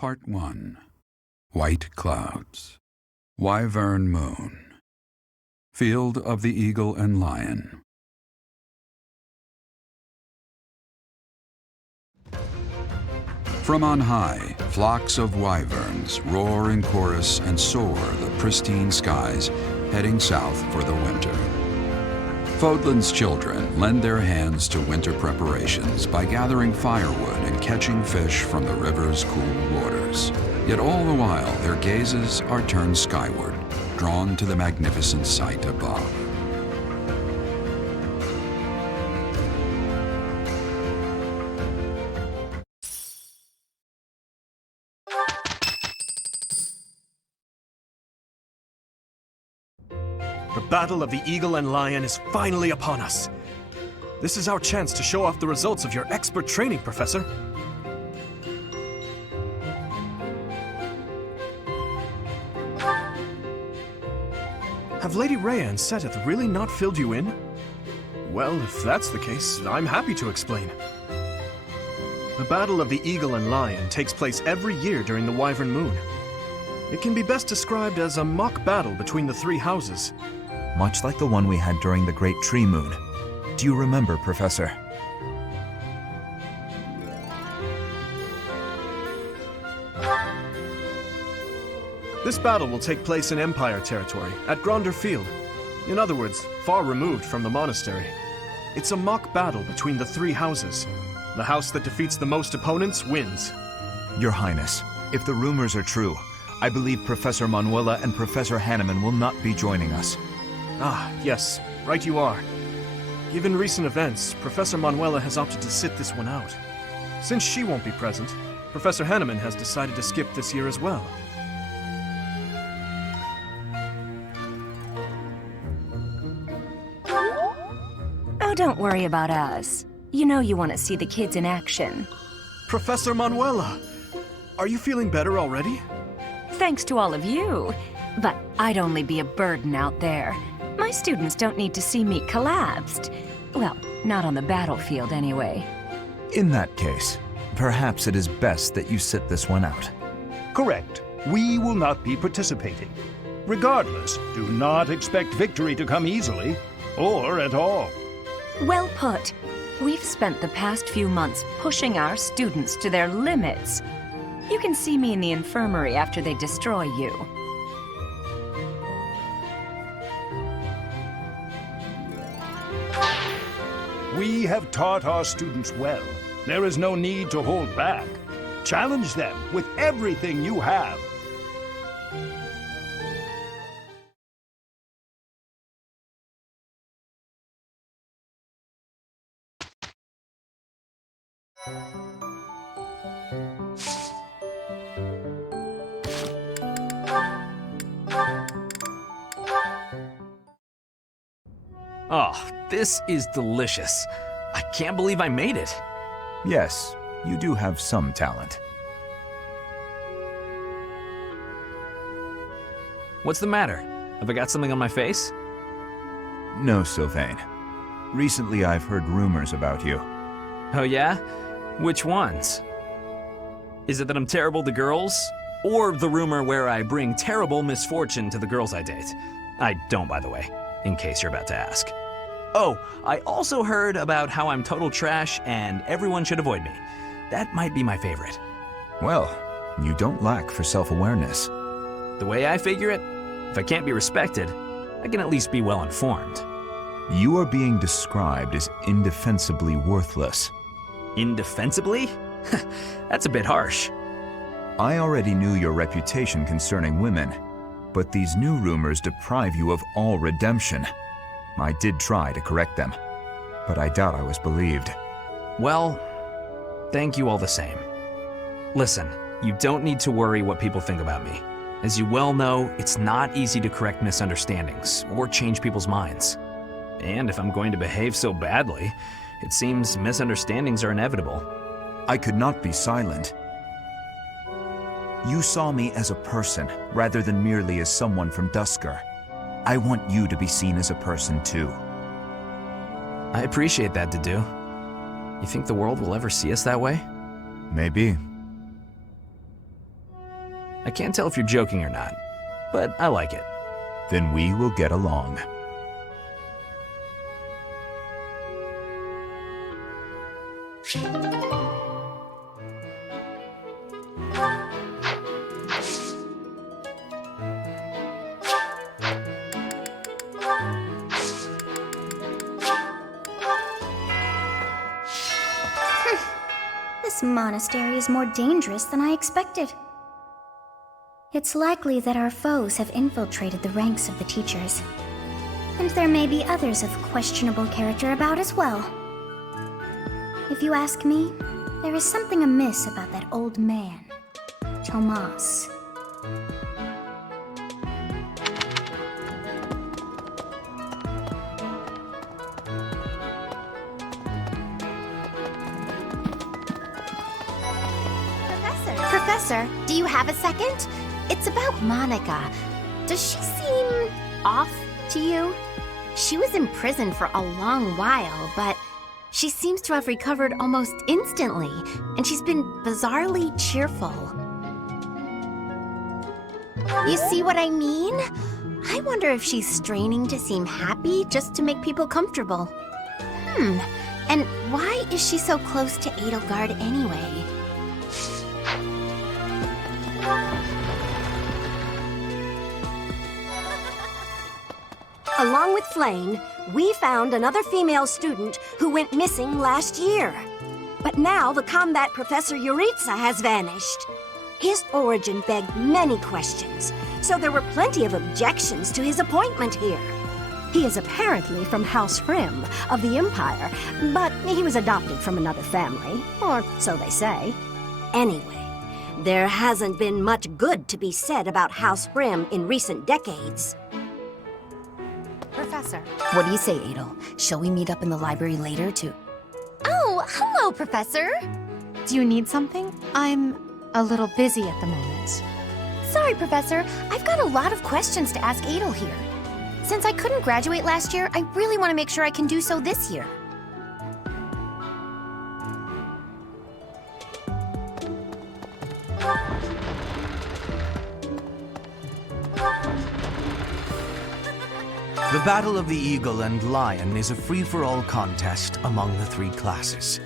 Part 1. White Clouds. Wyvern Moon. Field of the Eagle and Lion. From on high, flocks of wyverns roar in chorus and soar the pristine skies, heading south for the winter. Fodlan's children lend their hands to winter preparations by gathering firewood and catching fish from the river's cool waters. Yet all the while, their gazes are turned skyward, drawn to the magnificent sight above. The battle of the Eagle and Lion is finally upon us. This is our chance to show off the results of your expert training, Professor. Have Lady Rhea and Seteth really not filled you in? Well, if that's the case, I'm happy to explain. The battle of the Eagle and Lion takes place every year during the Wyvern Moon. It can be best described as a mock battle between the three houses. Much like the one we had during the Great Tree Moon. Do you remember, Professor? This battle will take place in Empire territory, at Gronder Field. In other words, far removed from the monastery. It's a mock battle between the three houses. The house that defeats the most opponents wins. Your Highness, if the rumors are true, I believe Professor Manuela and Professor Hanneman will not be joining us. Ah, yes, right you are. Given recent events, Professor Manuela has opted to sit this one out. Since she won't be present, Professor Hanneman has decided to skip this year as well. Oh, don't worry about us. You know you want to see the kids in action. Professor Manuela! Are you feeling better already? Thanks to all of you. But I'd only be a burden out there. My students don't need to see me collapsed. Well, not on the battlefield anyway. In that case, perhaps it is best that you sit this one out. Correct. We will not be participating. Regardless, do not expect victory to come easily, or at all. Well put. We've spent the past few months pushing our students to their limits. You can see me in the infirmary after they destroy you. We have taught our students well. There is no need to hold back. Challenge them with everything you have. Oh, this is delicious. I can't believe I made it. Yes, you do have some talent. What's the matter? Have I got something on my face? No, Sylvain. Recently I've heard rumors about you. Oh yeah? Which ones? Is it that I'm terrible to girls? Or the rumor where I bring terrible misfortune to the girls I date? I don't, by the way, in case you're about to ask. Oh, I also heard about how I'm total trash and everyone should avoid me. That might be my favorite. Well, you don't lack for self-awareness. The way I figure it, if I can't be respected, I can at least be well informed. You are being described as indefensibly worthless. Indefensibly? That's a bit harsh. I already knew your reputation concerning women, but these new rumors deprive you of all redemption. I did try to correct them, but I doubt I was believed. Well, thank you all the same. Listen, you don't need to worry what people think about me. As you well know, it's not easy to correct misunderstandings or change people's minds. And if I'm going to behave so badly, it seems misunderstandings are inevitable. I could not be silent. You saw me as a person, rather than merely as someone from Dusker. I want you to be seen as a person, too. I appreciate that, Dedu. You think the world will ever see us that way? Maybe. I can't tell if you're joking or not, but I like it. Then we will get along. This monastery is more dangerous than I expected. It's likely that our foes have infiltrated the ranks of the teachers. And there may be others of questionable character about as well. If you ask me, there is something amiss about that old man, Tomas. Professor, do you have a second? It's about Monica. Does she seem off to you? She was in prison for a long while, but she seems to have recovered almost instantly, and she's been bizarrely cheerful. You see what I mean? I wonder if she's straining to seem happy just to make people comfortable. And why is she so close to Edelgard anyway? Along with Flame, we found another female student who went missing last year. But now the combat professor Yuritsa has vanished. His origin begged many questions, so there were plenty of objections to his appointment here. He is apparently from House Hrim of the Empire, but he was adopted from another family, or so they say. Anyway, there hasn't been much good to be said about House Hrim in recent decades. Professor. What do you say, Adel? Shall we meet up in the library later to... Oh, hello, Professor. Do you need something? I'm a little busy at the moment. Sorry, Professor. I've got a lot of questions to ask Adel here. Since I couldn't graduate last year, I really want to make sure I can do so this year. The Battle of the Eagle and Lion is a free-for-all contest among the three classes.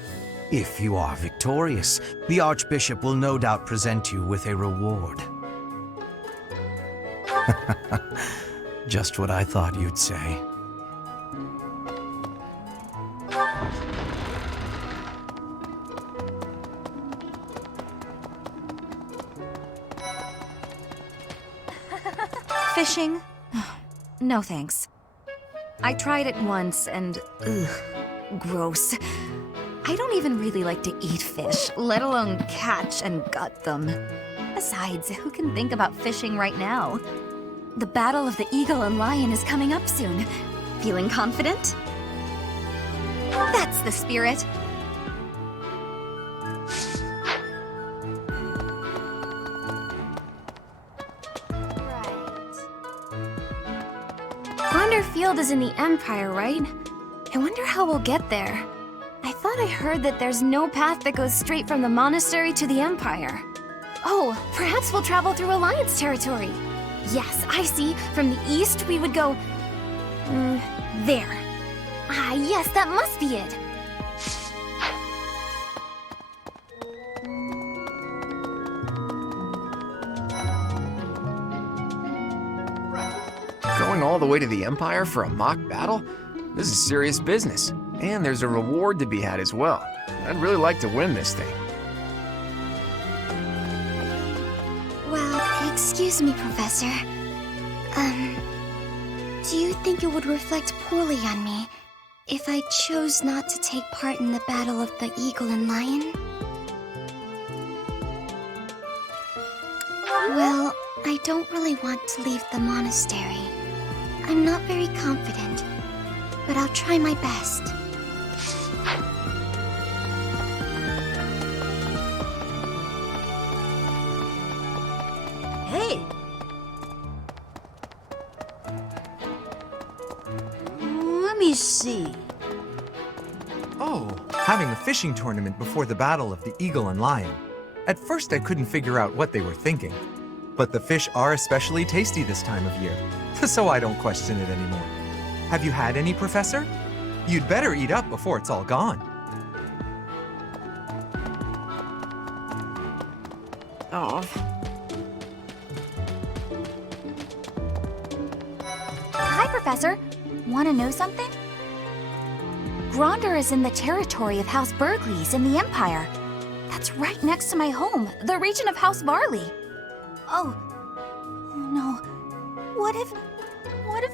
If you are victorious, the Archbishop will no doubt present you with a reward. Just what I thought you'd say. Fishing? No thanks. I tried it once and, gross. I don't even really like to eat fish, let alone catch and gut them. Besides, who can think about fishing right now? The Battle of the Eagle and Lion is coming up soon. Feeling confident? That's the spirit. Field is in the Empire, right? I wonder how we'll get there. I thought I heard that there's no path that goes straight from the monastery to the Empire. Oh, perhaps we'll travel through Alliance territory. Yes, I see. From the east, we would go... there. Ah, yes, that must be it. Going all the way to the Empire for a mock battle? This is serious business, and there's a reward to be had as well. I'd really like to win this thing. Well, excuse me, Professor. Do you think it would reflect poorly on me if I chose not to take part in the Battle of the Eagle and Lion? Well, I don't really want to leave the monastery. I'm not very confident, but I'll try my best. Hey! Let me see. Oh, having a fishing tournament before the Battle of the Eagle and Lion. At first I couldn't figure out what they were thinking. But the fish are especially tasty this time of year, so I don't question it anymore. Have you had any, Professor? You'd better eat up before it's all gone. Oh. Hi, Professor. Want to know something? Gronder is in the territory of House Burgleys in the Empire. That's right next to my home, the region of House Varley. Oh no. What if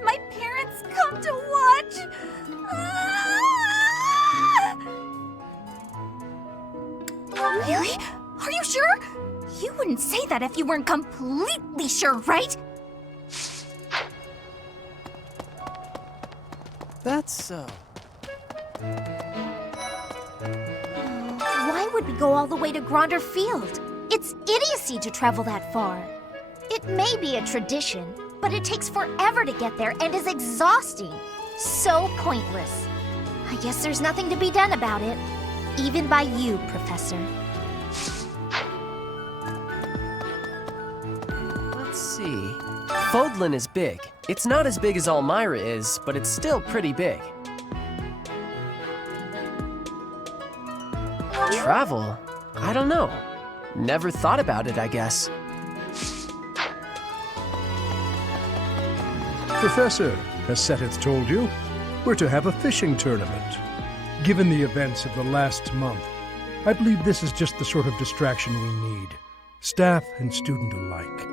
my parents come to watch? Ah! Really? Are you sure? You wouldn't say that if you weren't completely sure, right? That's so. Why would we go all the way to Gronder Field? It's idiocy to travel that far. It may be a tradition, but it takes forever to get there and is exhausting. So pointless. I guess there's nothing to be done about it. Even by you, Professor. Let's see. Fodlan is big. It's not as big as Elmira is, but it's still pretty big. Travel? I don't know. Never thought about it, I guess. Professor, has Seteth told you? We're to have a fishing tournament. Given the events of the last month, I believe this is just the sort of distraction we need, staff and student alike.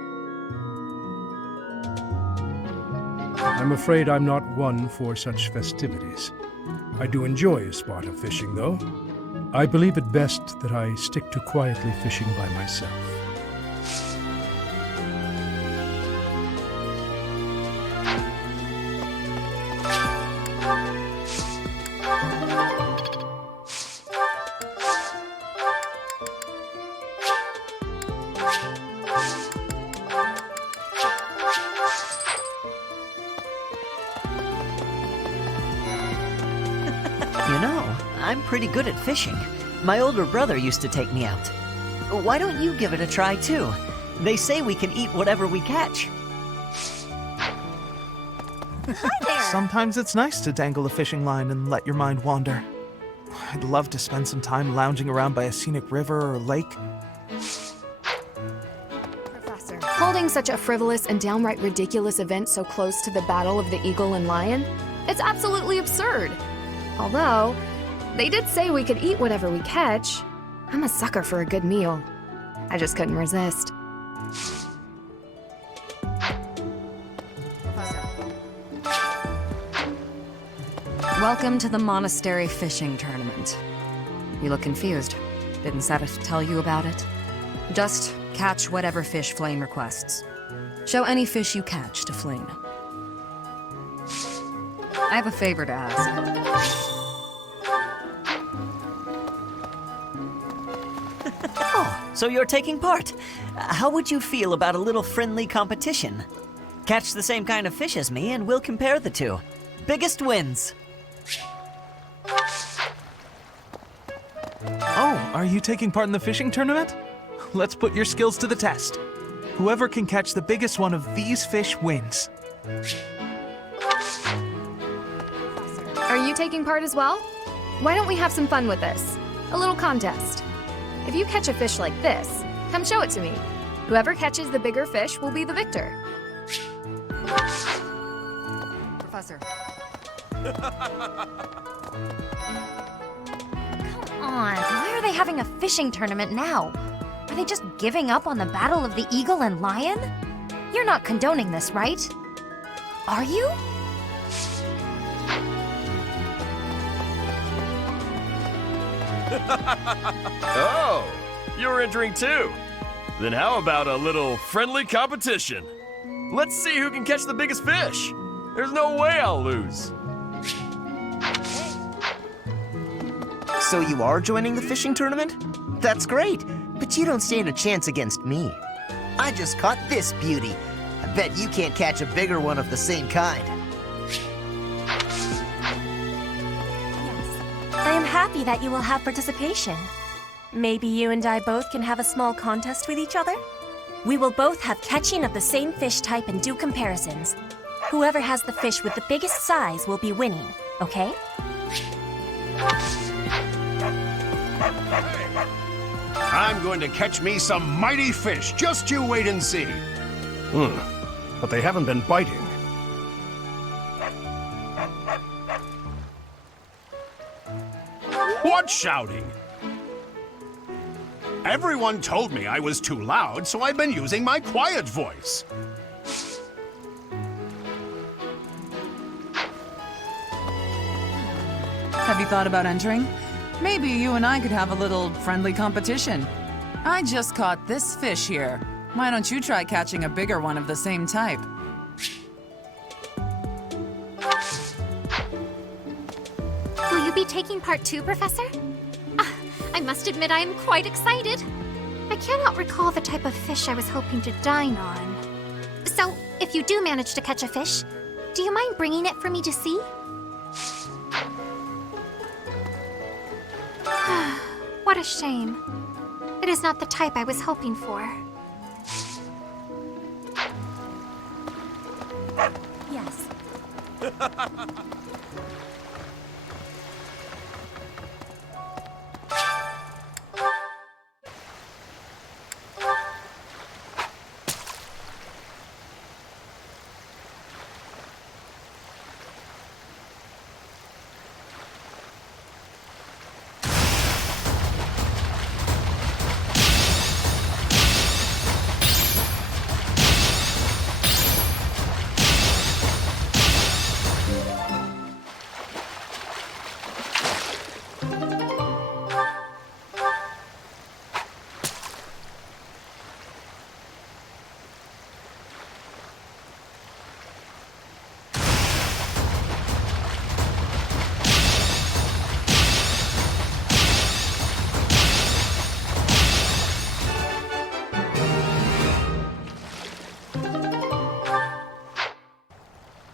I'm afraid I'm not one for such festivities. I do enjoy a spot of fishing, though. I believe it best that I stick to quietly fishing by myself. You know, I'm pretty good at fishing. My older brother used to take me out. Why don't you give it a try, too? They say we can eat whatever we catch. Hi there! Sometimes it's nice to dangle a fishing line and let your mind wander. I'd love to spend some time lounging around by a scenic river or lake. Professor, holding such a frivolous and downright ridiculous event so close to the Battle of the Eagle and Lion? It's absolutely absurd. Although, they did say we could eat whatever we catch. I'm a sucker for a good meal. I just couldn't resist. Welcome to the Monastery Fishing Tournament. You look confused. Didn't Seteth tell you about it? Just catch whatever fish Flame requests. Show any fish you catch to Flame. I have a favor to ask. Oh, so you're taking part. How would you feel about a little friendly competition? Catch the same kind of fish as me and we'll compare the two. Biggest wins. Oh, are you taking part in the fishing tournament? Let's put your skills to the test. Whoever can catch the biggest one of these fish wins. Are you taking part as well? Why don't we have some fun with this? A little contest. If you catch a fish like this, come show it to me. Whoever catches the bigger fish will be the victor. Professor. Come on, why are they having a fishing tournament now? Are they just giving up on the Battle of the Eagle and Lion? You're not condoning this, right? Are you? Oh, you're entering too. Then how about a little friendly competition? Let's see who can catch the biggest fish. There's no way I'll lose. So you are joining the fishing tournament? That's great, but you don't stand a chance against me. I just caught this beauty. I bet you can't catch a bigger one of the same kind. I am happy that you will have participation. Maybe you and I both can have a small contest with each other? We will both have catching of the same fish type and do comparisons. Whoever has the fish with the biggest size will be winning, okay? I'm going to catch me some mighty fish. Just you wait and see. But they haven't been biting. What shouting? Everyone told me I was too loud, so I've been using my quiet voice. Have you thought about entering? Maybe you and I could have a little friendly competition. I just caught this fish here. Why don't you try catching a bigger one of the same type? Will you be taking part too, Professor? I must admit I am quite excited. I cannot recall the type of fish I was hoping to dine on. So, if you do manage to catch a fish, do you mind bringing it for me to see? What a shame. It is not the type I was hoping for. Yes.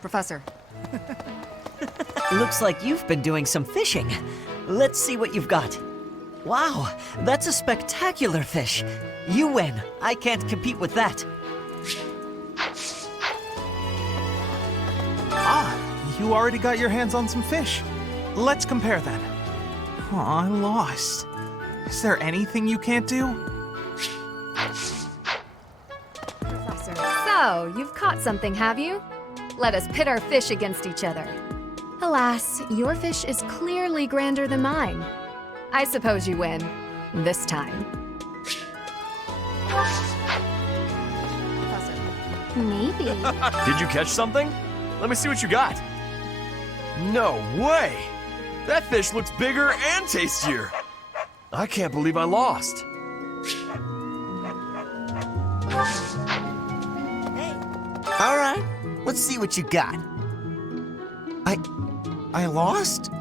Professor. Looks like you've been doing some fishing. Let's see what you've got. Wow, that's a spectacular fish. You win. I can't compete with that. Ah, you already got your hands on some fish. Let's compare then. Aw, I lost. Is there anything you can't do? Professor. So, you've caught something, have you? Let us pit our fish against each other. Alas, your fish is clearly grander than mine. I suppose you win. This time. Maybe. Did you catch something? Let me see what you got. No way! That fish looks bigger and tastier. I can't believe I lost. All right, let's see what you got. I lost?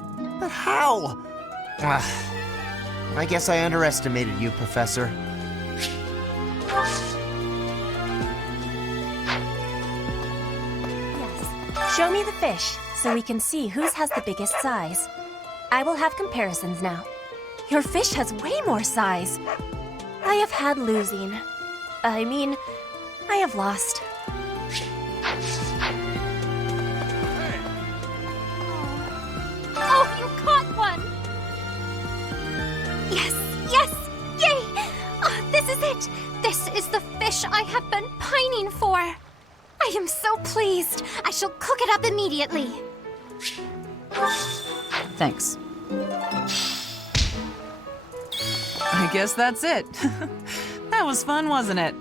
But how? I guess I underestimated you, Professor. Yes. Show me the fish, so we can see whose has the biggest size. I will have comparisons now. Your fish has way more size. I have had losing. I mean, I have lost. Oh, you caught one! Yes, yes, yay! Oh, this is it! This is the fish I have been pining for. I am so pleased. I shall cook it up immediately. Thanks. I guess that's it. That was fun, wasn't it?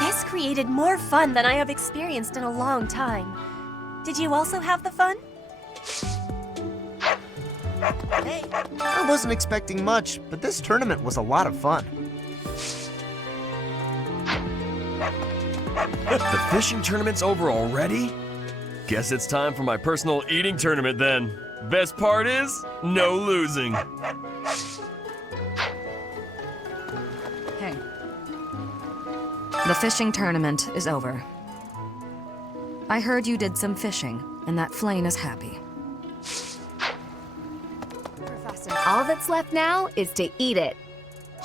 This created more fun than I have experienced in a long time. Did you also have the fun? Hey, I wasn't expecting much, but this tournament was a lot of fun. The fishing tournament's over already? Guess it's time for my personal eating tournament then. Best part is, no losing. Hey. The fishing tournament is over. I heard you did some fishing, and that Flame is happy. All that's left now is to eat it.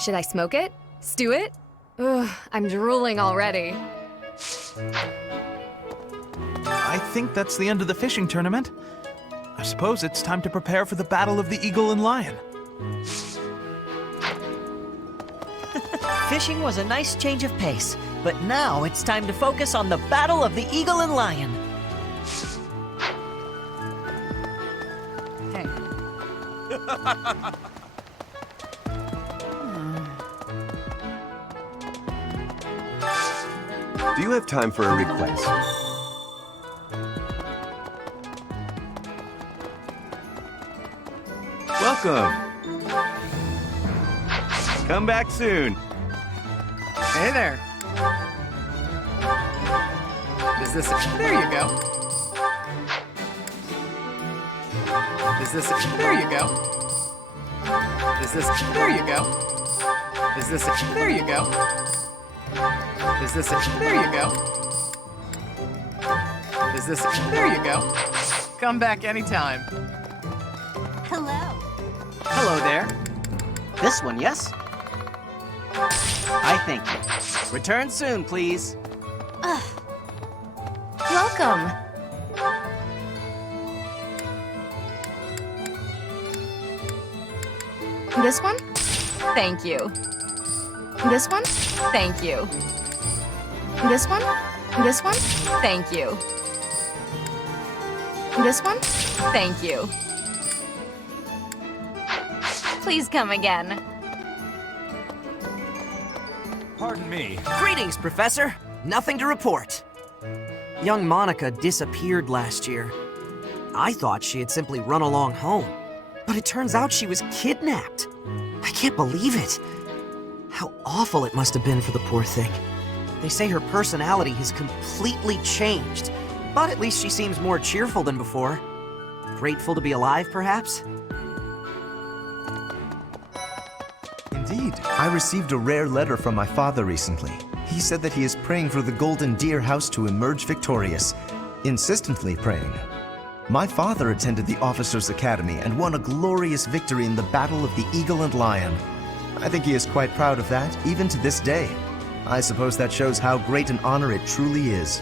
Should I smoke it? Stew it? Ugh, I'm drooling already. I think that's the end of the fishing tournament. I suppose it's time to prepare for the Battle of the Eagle and Lion. Fishing was a nice change of pace, but now it's time to focus on the Battle of the Eagle and Lion. Hey. Do you have time for a request? Welcome. Come back soon. Hey there. Is this... There you go. Is this... There you go. Is this... There you go. Is this... There you go. Is this... There you go. Is this... There you go. Come back anytime. Hello. Hello there. This one, yes? I thank you. Return soon, please. Welcome. This one? Thank you. This one? Thank you. This one? This one? Thank you. This one? Thank you. Please come again. Pardon me. Greetings, Professor. Nothing to report. Young Monica disappeared last year. I thought she had simply run along home, but it turns out she was kidnapped. I can't believe it. How awful it must have been for the poor thing. They say her personality has completely changed, but at least she seems more cheerful than before. Grateful to be alive, perhaps? Indeed. I received a rare letter from my father recently. He said that he is praying for the Golden Deer House to emerge victorious. Insistently praying. My father attended the Officers' Academy and won a glorious victory in the Battle of the Eagle and Lion. I think he is quite proud of that, even to this day. I suppose that shows how great an honor it truly is.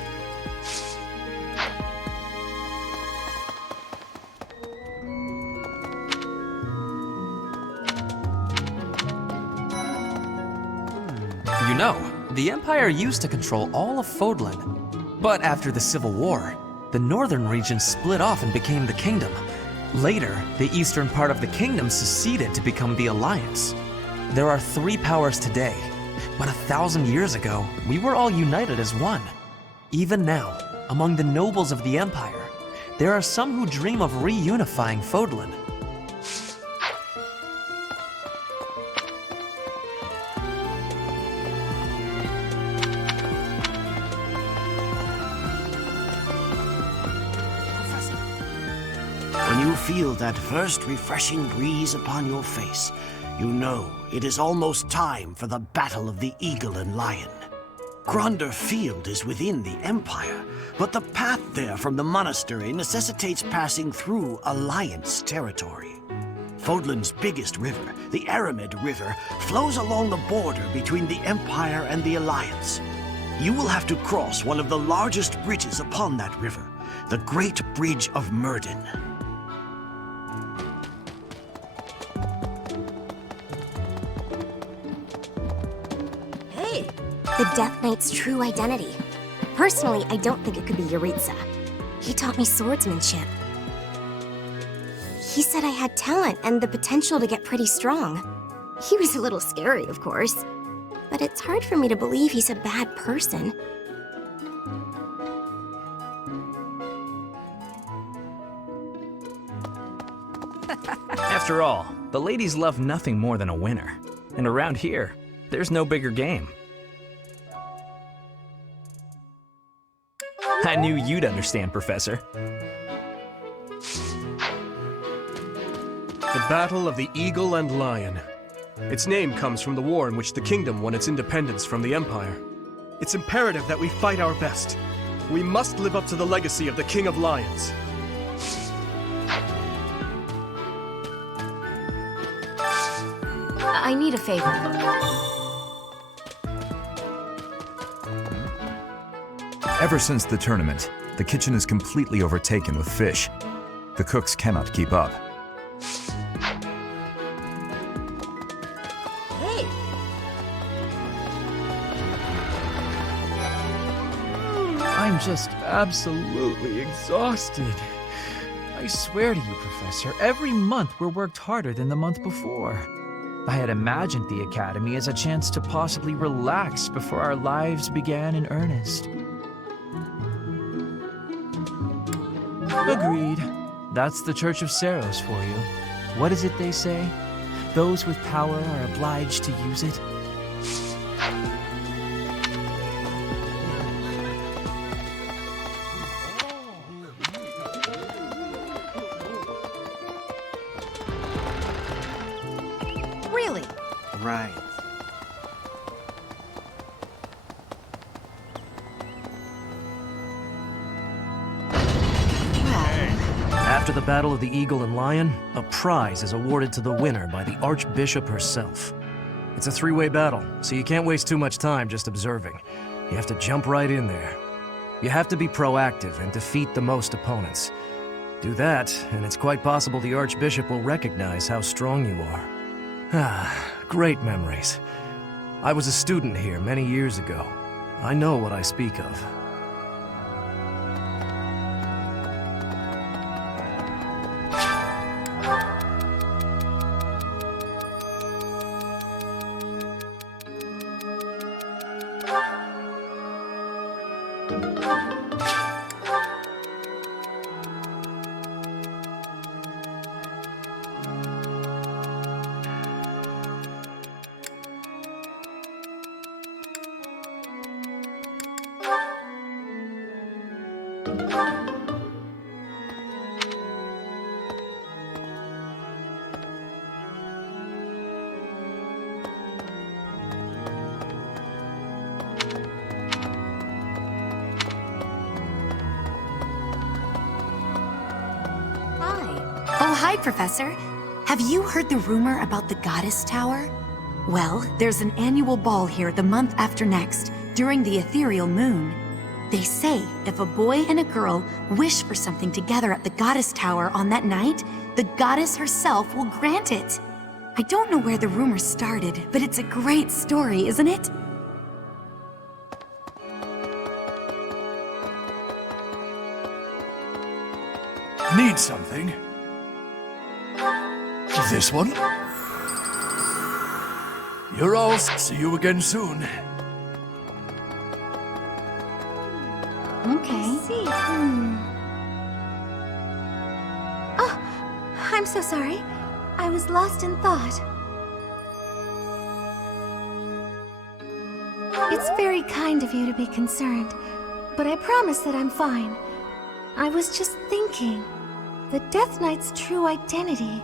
You know, the Empire used to control all of Fodlan. But after the Civil War, the northern region split off and became the Kingdom. Later, the eastern part of the Kingdom seceded to become the Alliance. There are 3 powers today, but 1,000 years ago, we were all united as one. Even now, among the nobles of the Empire, there are some who dream of reunifying Fodlan. When you feel that first refreshing breeze upon your face, you know it is almost time for the Battle of the Eagle and Lion. Gronder Field is within the Empire, but the path there from the monastery necessitates passing through Alliance territory. Fodlan's biggest river, the Aramid River, flows along the border between the Empire and the Alliance. You will have to cross one of the largest bridges upon that river, the Great Bridge of Myrden. Hey! The Death Knight's true identity. Personally, I don't think it could be Yuritsa. He taught me swordsmanship. He said I had talent and the potential to get pretty strong. He was a little scary, of course. But it's hard for me to believe he's a bad person. After all, the ladies love nothing more than a winner. And around here, there's no bigger game. I knew you'd understand, Professor. The Battle of the Eagle and Lion. Its name comes from the war in which the kingdom won its independence from the Empire. It's imperative that we fight our best. We must live up to the legacy of the King of Lions. I need a favor. Ever since the tournament, the kitchen is completely overtaken with fish. The cooks cannot keep up. Hey! I'm just absolutely exhausted. I swear to you, Professor, every month we're worked harder than the month before. I had imagined the Academy as a chance to possibly relax before our lives began in earnest. Agreed. That's the Church of Seros for you. What is it they say? Those with power are obliged to use it. Really? Right. After the Battle of the Eagle and Lion, a prize is awarded to the winner by the Archbishop herself. It's a three-way battle, so you can't waste too much time just observing. You have to jump right in there. You have to be proactive and defeat the most opponents. Do that, and it's quite possible the Archbishop will recognize how strong you are. Ah, great memories. I was a student here many years ago. I know what I speak of. Oh, hi, Professor. Have you heard the rumor about the Goddess Tower? Well, there's an annual ball here the month after next, during the ethereal moon. They say if a boy and a girl wish for something together at the Goddess Tower on that night, the goddess herself will grant it. I don't know where the rumor started, but it's a great story, isn't it? Need something? This one? You're all. See you again soon. Okay. See. Oh, I'm so sorry. I was lost in thought. It's very kind of you to be concerned, but I promise that I'm fine. I was just thinking, the Death Knight's true identity.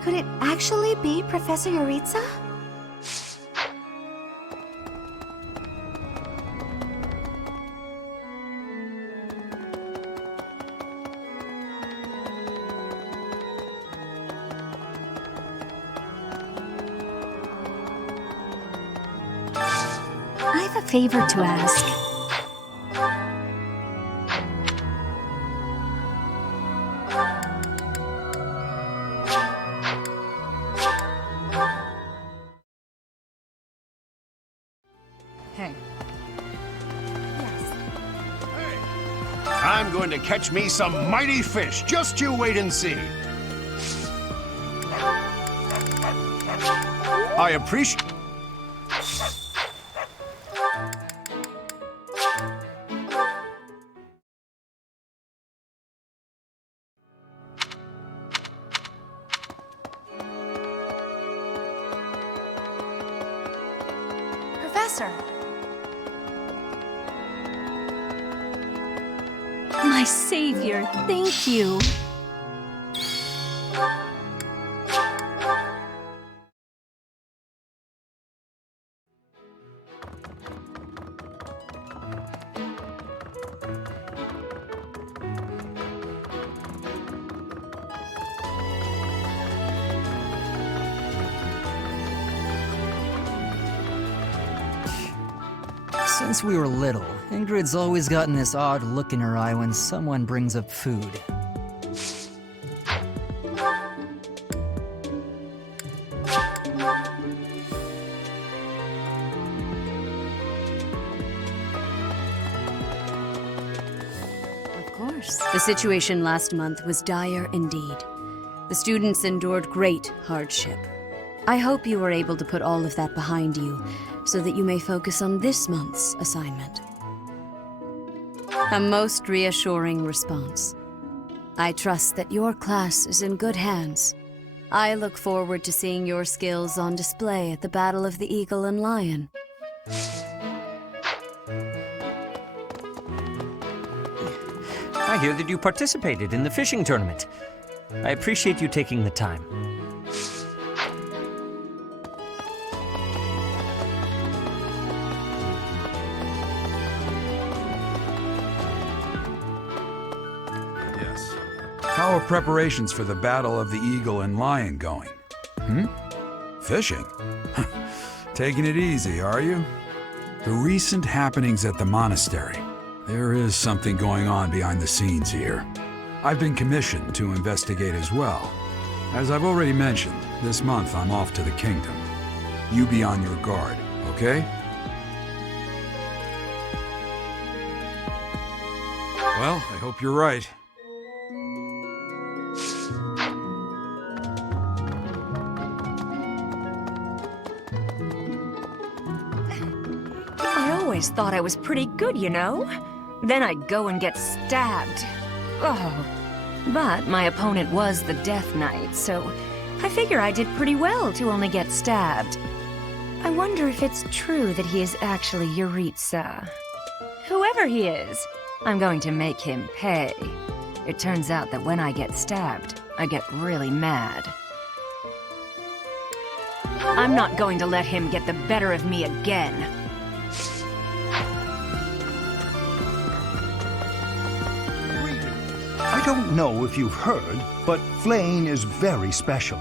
Could it actually be Professor Yuritsa? I have a favor to ask. Hey. I'm going to catch me some mighty fish. Just you wait and see. I appreciate... Professor! My savior, thank you. Since we were little, Ingrid's always gotten this odd look in her eye when someone brings up food. Of course. The situation last month was dire indeed. The students endured great hardship. I hope you were able to put all of that behind you, so that you may focus on this month's assignment. A most reassuring response. I trust that your class is in good hands. I look forward to seeing your skills on display at the Battle of the Eagle and Lion. I hear that you participated in the fishing tournament. I appreciate you taking the time. Yes. How are preparations for the Battle of the Eagle and Lion going? Fishing? Taking it easy, are you? The recent happenings at the monastery. There is something going on behind the scenes here. I've been commissioned to investigate as well. As I've already mentioned, this month I'm off to the kingdom. You be on your guard, okay? Well, I hope you're right. I always thought I was pretty good, you know? Then I'd go and get stabbed. Oh. But my opponent was the Death Knight, so I figure I did pretty well to only get stabbed. I wonder if it's true that he is actually Yuritsa. Whoever he is, I'm going to make him pay. It turns out that when I get stabbed, I get really mad. I'm not going to let him get the better of me again. I don't know if you've heard, but Flane is very special.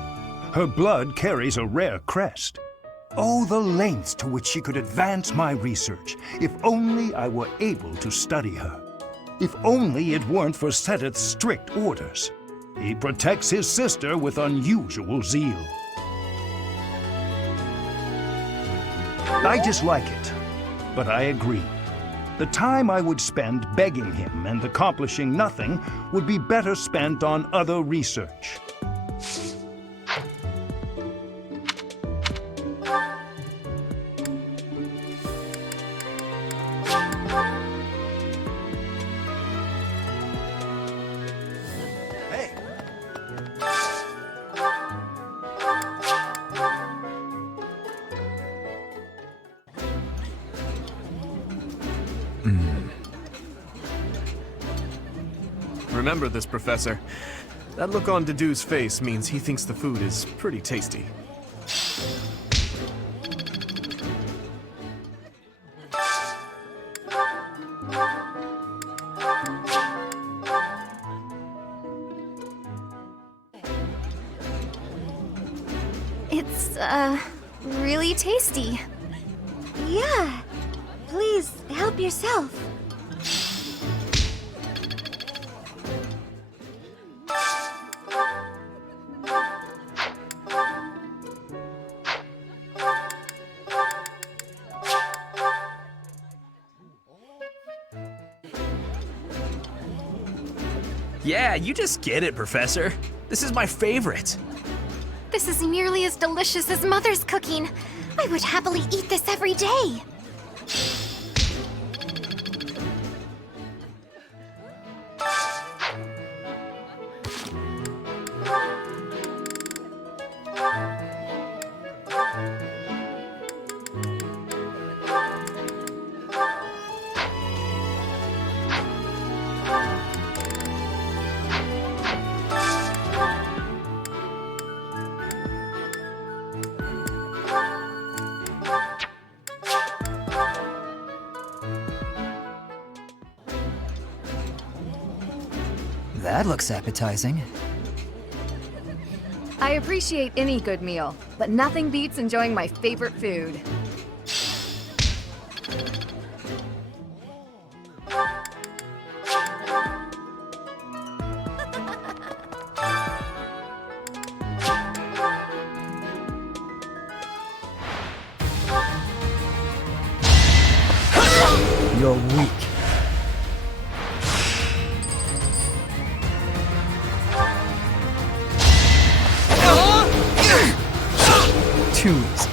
Her blood carries a rare crest. Oh, the lengths to which she could advance my research, if only I were able to study her. If only it weren't for Seteth's strict orders. He protects his sister with unusual zeal. I dislike it, but I agree. The time I would spend begging him and accomplishing nothing would be better spent on other research. Remember this, Professor. That look on Dedue's face means he thinks the food is pretty tasty. It's, really tasty. Yeah. Please, help yourself. Yeah, you just get it, Professor. This is my favorite. This is nearly as delicious as Mother's cooking. I would happily eat this every day. That looks appetizing. I appreciate any good meal, but nothing beats enjoying my favorite food. You're weak. Too easy.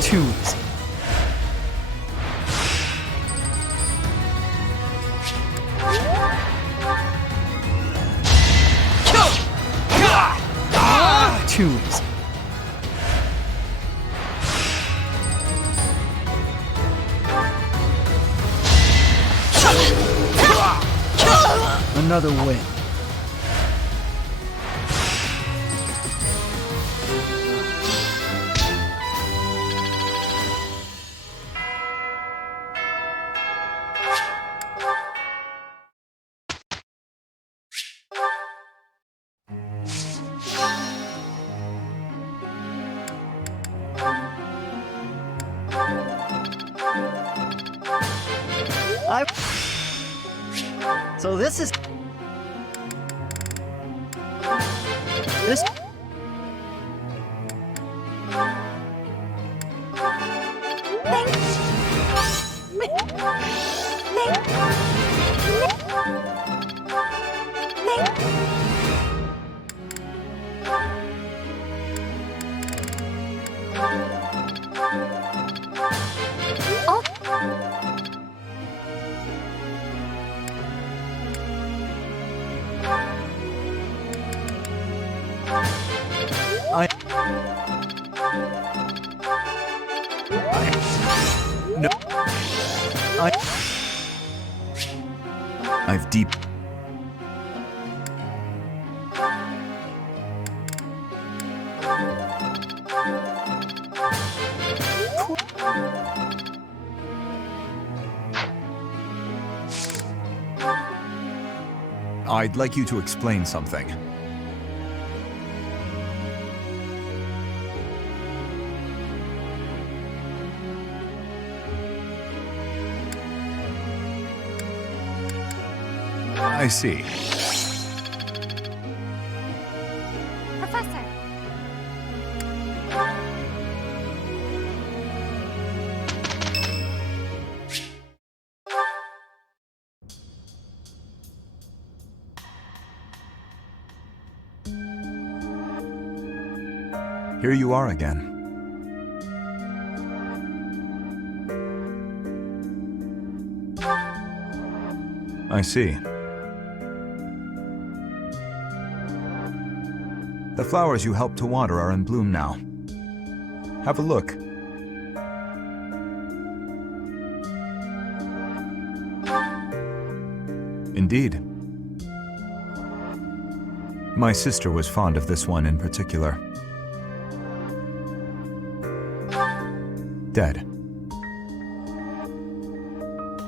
Too easy. Too easy. Another win. So this is... This... No. I've deep... I'd like you to explain something. I see. Professor! Here you are again. I see. The flowers you helped to water are in bloom now. Have a look. Indeed. My sister was fond of this one in particular. Dead.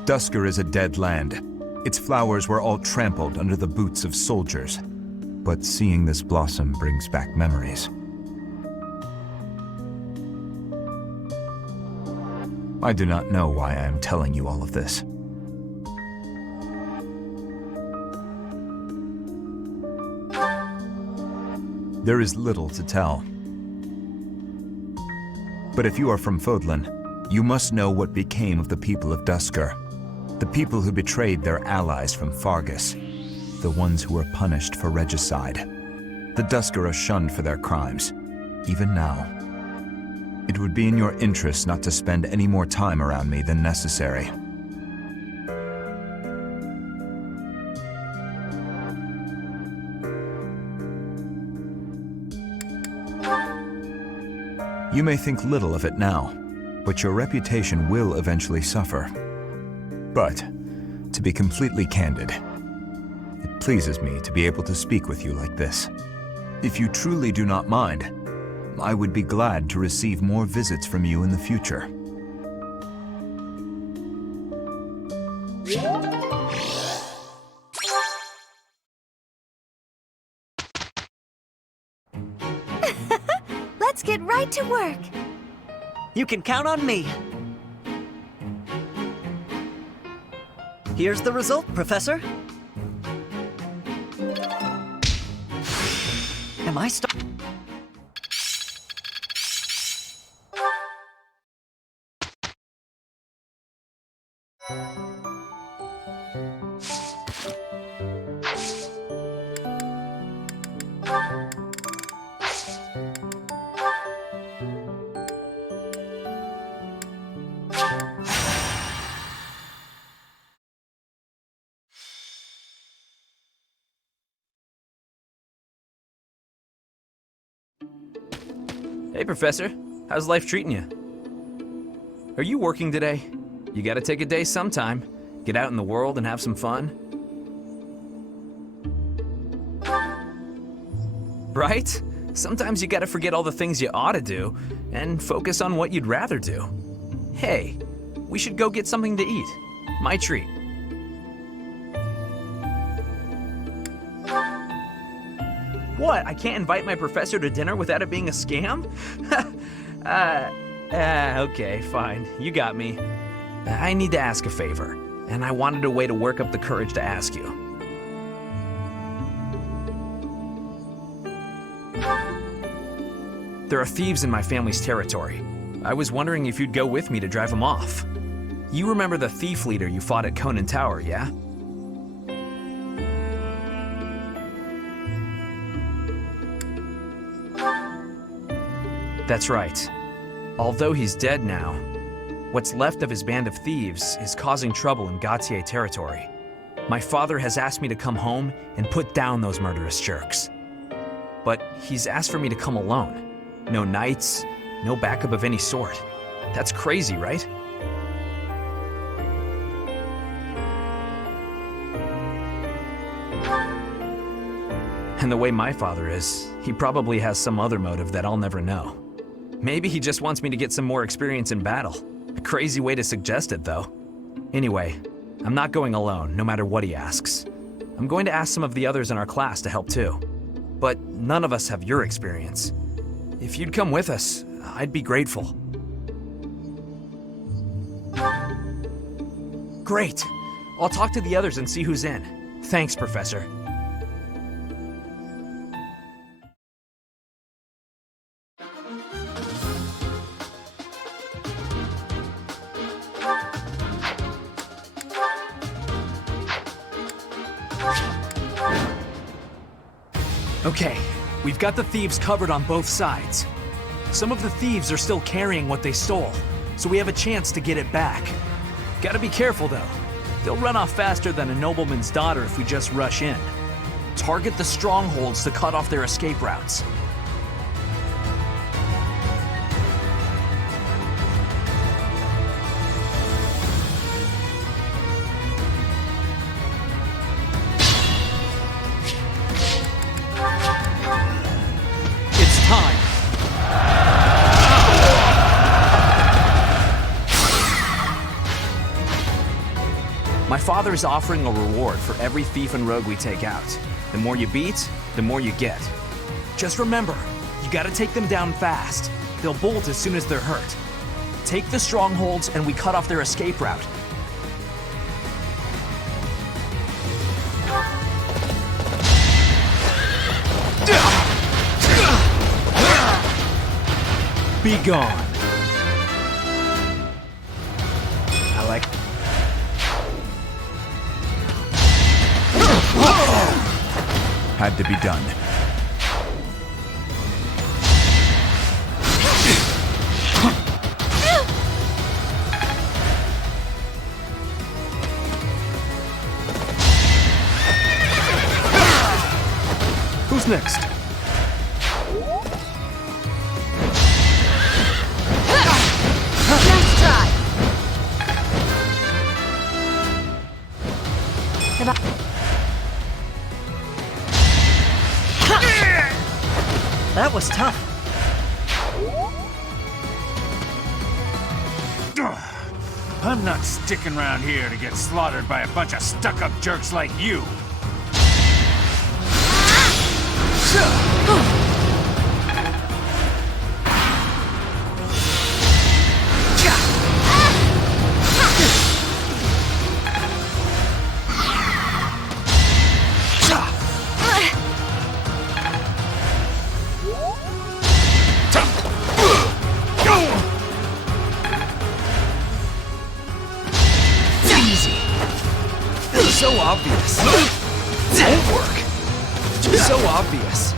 Dusker is a dead land. Its flowers were all trampled under the boots of soldiers. But seeing this blossom brings back memories. I do not know why I am telling you all of this. There is little to tell. But if you are from Fodlan, you must know what became of the people of Dusker. The people who betrayed their allies from Fargus. The ones who were punished for regicide. The Dusker are shunned for their crimes, even now. It would be in your interest not to spend any more time around me than necessary. You may think little of it now, but your reputation will eventually suffer. But, to be completely candid, it pleases me to be able to speak with you like this. If you truly do not mind, I would be glad to receive more visits from you in the future. Let's get right to work. You can count on me. Here's the result, Professor. And am I Hey, Professor. How's life treating you? Are you working today? You gotta take a day sometime. Get out in the world and have some fun. Right? Sometimes you gotta forget all the things you ought to do and focus on what you'd rather do. Hey, we should go get something to eat. My treat. What? I can't invite my professor to dinner without it being a scam? Okay, fine. You got me. I need to ask a favor, and I wanted a way to work up the courage to ask you. There are thieves in my family's territory. I was wondering if you'd go with me to drive them off. You remember the thief leader you fought at Conan Tower, yeah? That's right. Although he's dead now, what's left of his band of thieves is causing trouble in Gautier territory. My father has asked me to come home and put down those murderous jerks. But he's asked for me to come alone. No knights, no backup of any sort. That's crazy, right? And the way my father is, he probably has some other motive that I'll never know. Maybe he just wants me to get some more experience in battle. A crazy way to suggest it, though. Anyway, I'm not going alone, no matter what he asks. I'm going to ask some of the others in our class to help too. But none of us have your experience. If you'd come with us, I'd be grateful. Great! I'll talk to the others and see who's in. Thanks, Professor. Okay, we've got the thieves covered on both sides. Some of the thieves are still carrying what they stole, so we have a chance to get it back. Gotta be careful though. They'll run off faster than a nobleman's daughter if we just rush in. Target the strongholds to cut off their escape routes. My father is offering a reward for every thief and rogue we take out. The more you beat, the more you get. Just remember, you gotta take them down fast. They'll bolt as soon as they're hurt. Take the strongholds and we cut off their escape route. Be gone. I like... Had to be done. Who's next? Nice try. That was tough. I'm not sticking around here to get slaughtered by a bunch of stuck-up jerks like you. So obvious. Won't work. So obvious.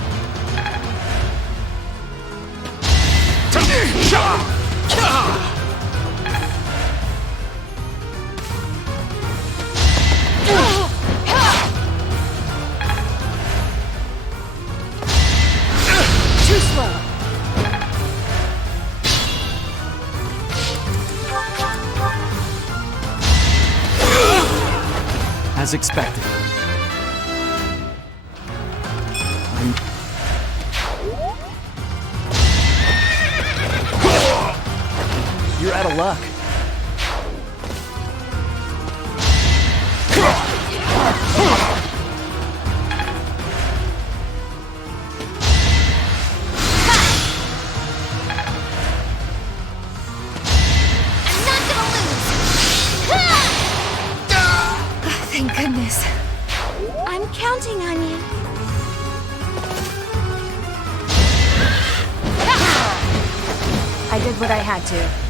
Too slow. As expected. You're out of luck. Thank goodness. I'm counting on you. I did what I had to.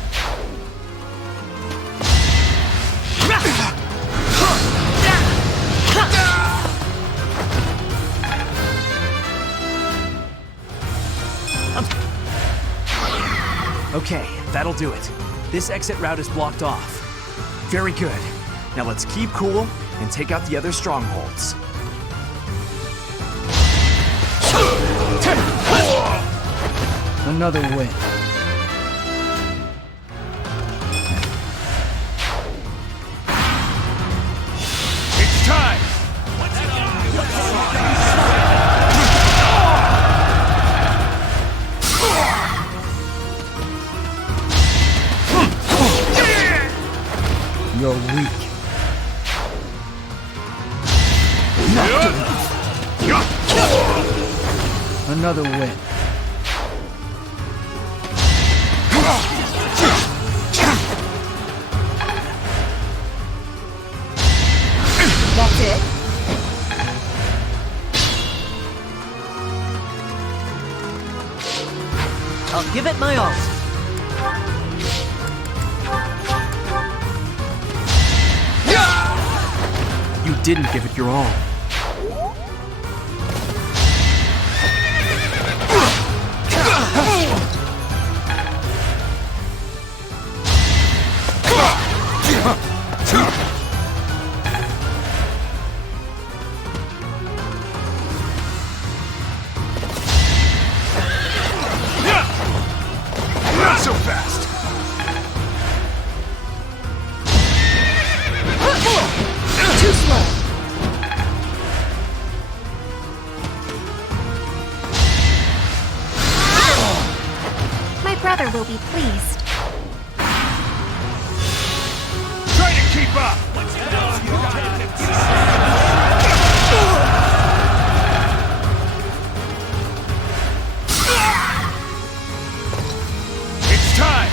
Okay, that'll do it. This exit route is blocked off. Very good. Now let's keep cool and take out the other strongholds. Another win. It's time! You're weak. Another win. That's it? I'll give it my all. You didn't give it your all. Not so fast! Too slow. My brother will be pleased. Try to keep up! It's time!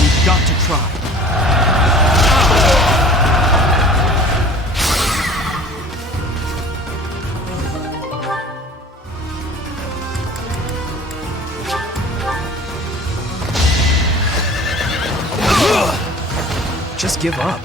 We've got to try. Just give up.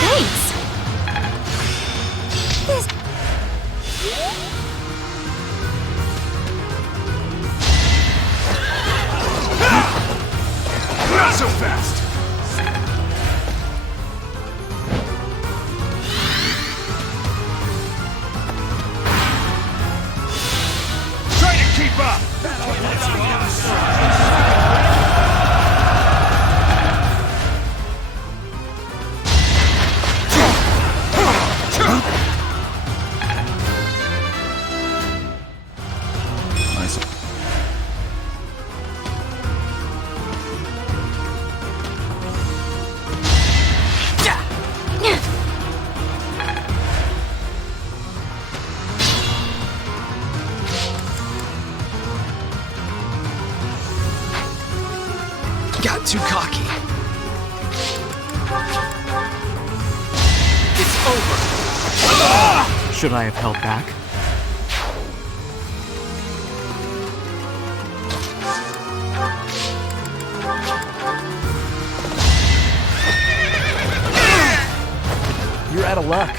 Thanks. This... Not so fast! got too cocky. It's over. Should I have held back? You're out of luck.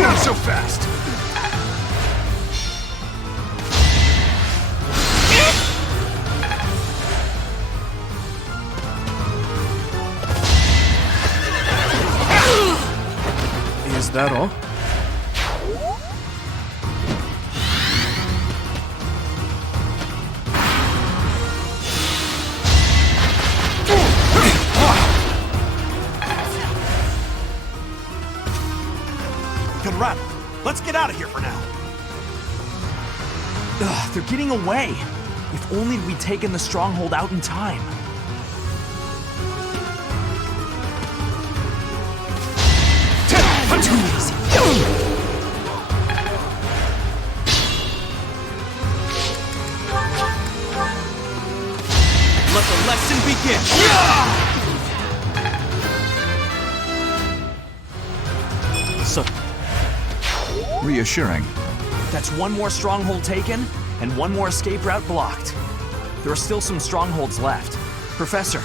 Not so fast! Is that all? Conrad, let's get out of here for now. Ugh, they're getting away. If only we'd taken the stronghold out in time. Too easy. Let the lesson begin. So Reassuring. that's one more stronghold taken, and one more escape route blocked. There are still some strongholds left. Professor,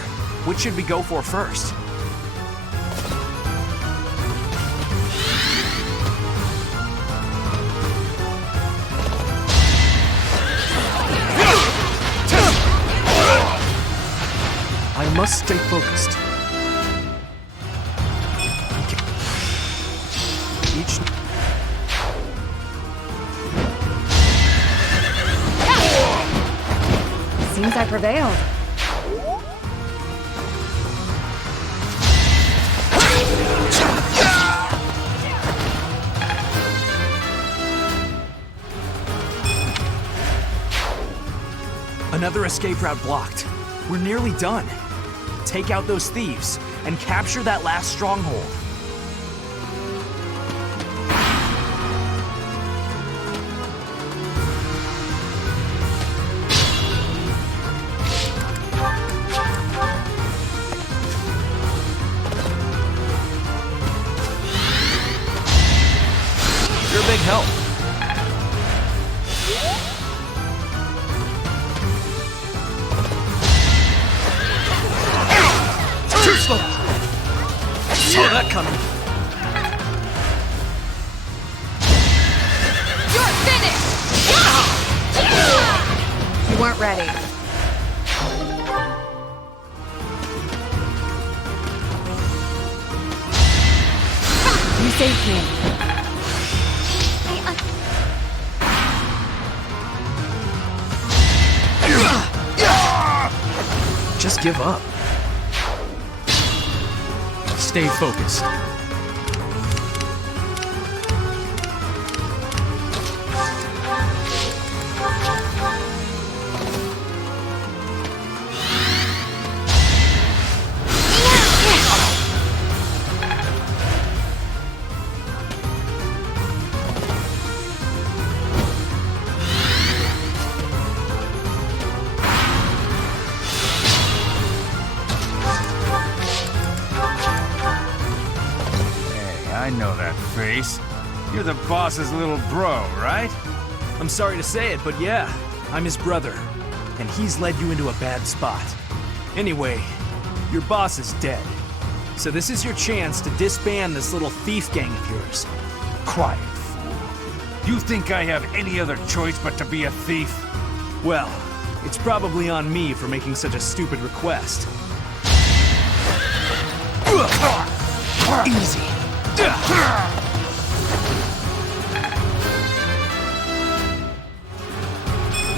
which should we go for first? I must stay focused. Each... Seems I prevailed. Another escape route blocked. We're nearly done. Take out those thieves and capture that last stronghold. You're a big help. Too slow. Saw that coming. You're finished! You weren't ready. You saved me. Just give up. Stay focused. I know that face. You're the boss's little bro, right? I'm sorry to say it, but yeah, I'm his brother. And he's led you into a bad spot. Anyway, your boss is dead. So this is your chance to disband this little thief gang of yours. Quiet, fool. You think I have any other choice but to be a thief? Well, it's probably on me for making such a stupid request. Easy.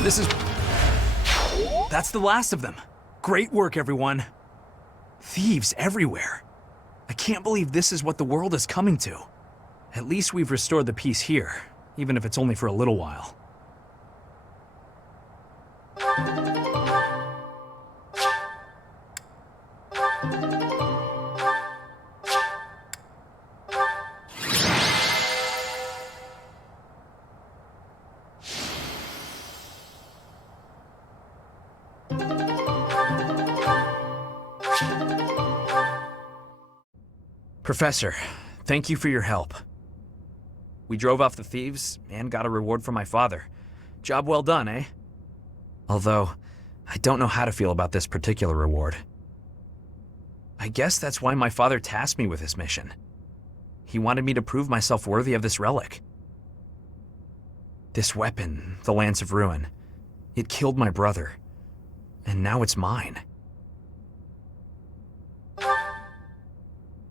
This is... That's the last of them. Great work, everyone. Thieves everywhere. I can't believe this is what the world is coming to. At least we've restored the peace here, even if it's only for a little while. Professor, thank you for your help. We drove off the thieves and got a reward from my father. Job well done, eh? Although, I don't know how to feel about this particular reward. I guess that's why my father tasked me with this mission. He wanted me to prove myself worthy of this relic. This weapon, the Lance of Ruin, it killed my brother, and now it's mine.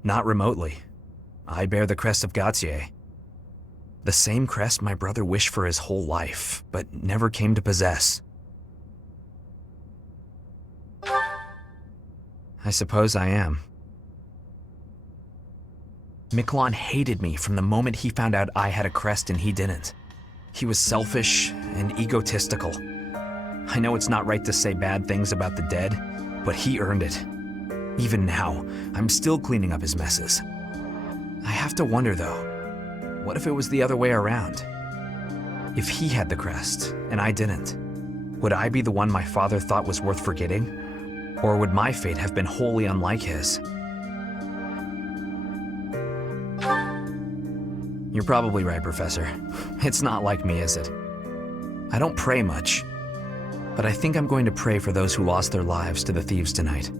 Not remotely. I bear the crest of Gautier. The same crest my brother wished for his whole life, but never came to possess. I suppose I am. Miquelon hated me from the moment he found out I had a crest and he didn't. He was selfish and egotistical. I know it's not right to say bad things about the dead, but he earned it. Even now, I'm still cleaning up his messes. I have to wonder though, what if it was the other way around? If he had the crest and I didn't, would I be the one my father thought was worth forgetting? Or would my fate have been wholly unlike his? You're probably right, Professor. It's not like me, is it? I don't pray much, but I think I'm going to pray for those who lost their lives to the thieves tonight.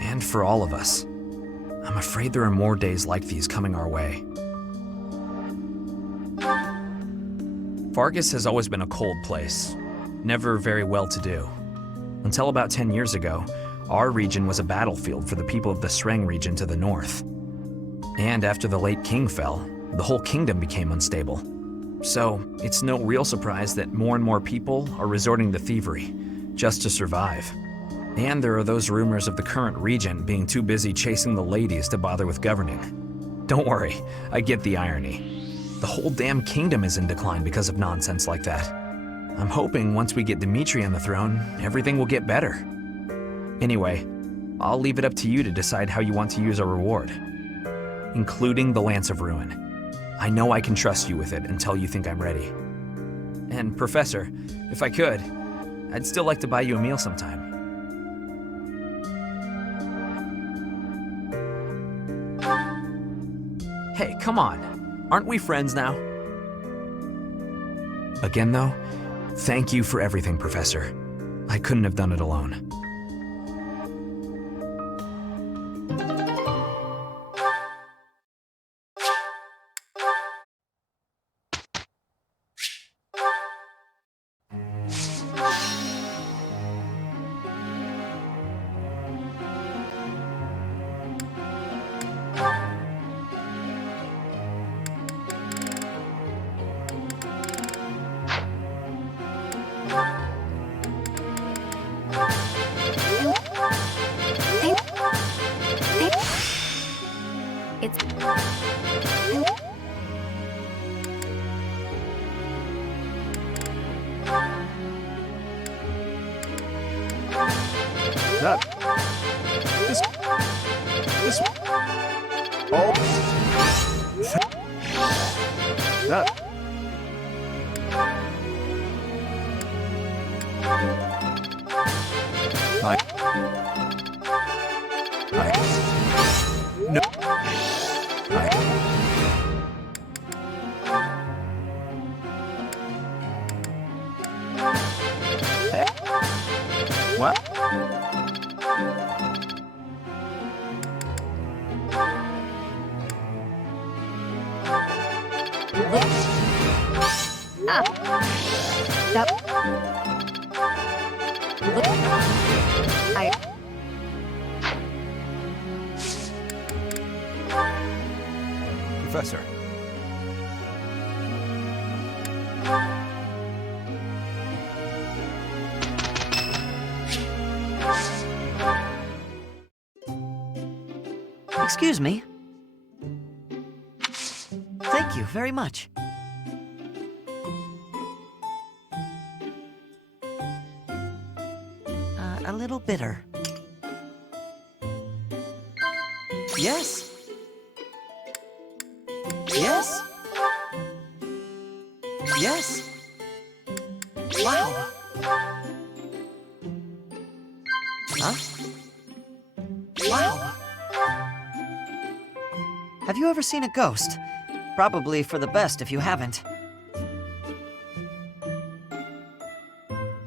And for all of us. I'm afraid there are more days like these coming our way. Fargus has always been a cold place, never very well-to-do. Until about 10 years ago, our region was a battlefield for the people of the Sreng region to the north. And after the late king fell, the whole kingdom became unstable. So, it's no real surprise that more and more people are resorting to thievery, just to survive. And there are those rumors of the current regent being too busy chasing the ladies to bother with governing. Don't worry, I get the irony. The whole damn kingdom is in decline because of nonsense like that. I'm hoping once we get Dimitri on the throne, everything will get better. Anyway, I'll leave it up to you to decide how you want to use our reward, including the Lance of Ruin. I know I can trust you with it until you think I'm ready. And Professor, if I could, I'd still like to buy you a meal sometime. Hey, come on. Aren't we friends now? Again though, thank you for everything, Professor. I couldn't have done it alone. Professor. Excuse me. Thank you very much. A little bitter. Yes. Yes. Yes. Wow. Huh? Wow. Have you ever seen a ghost? Probably for the best if you haven't.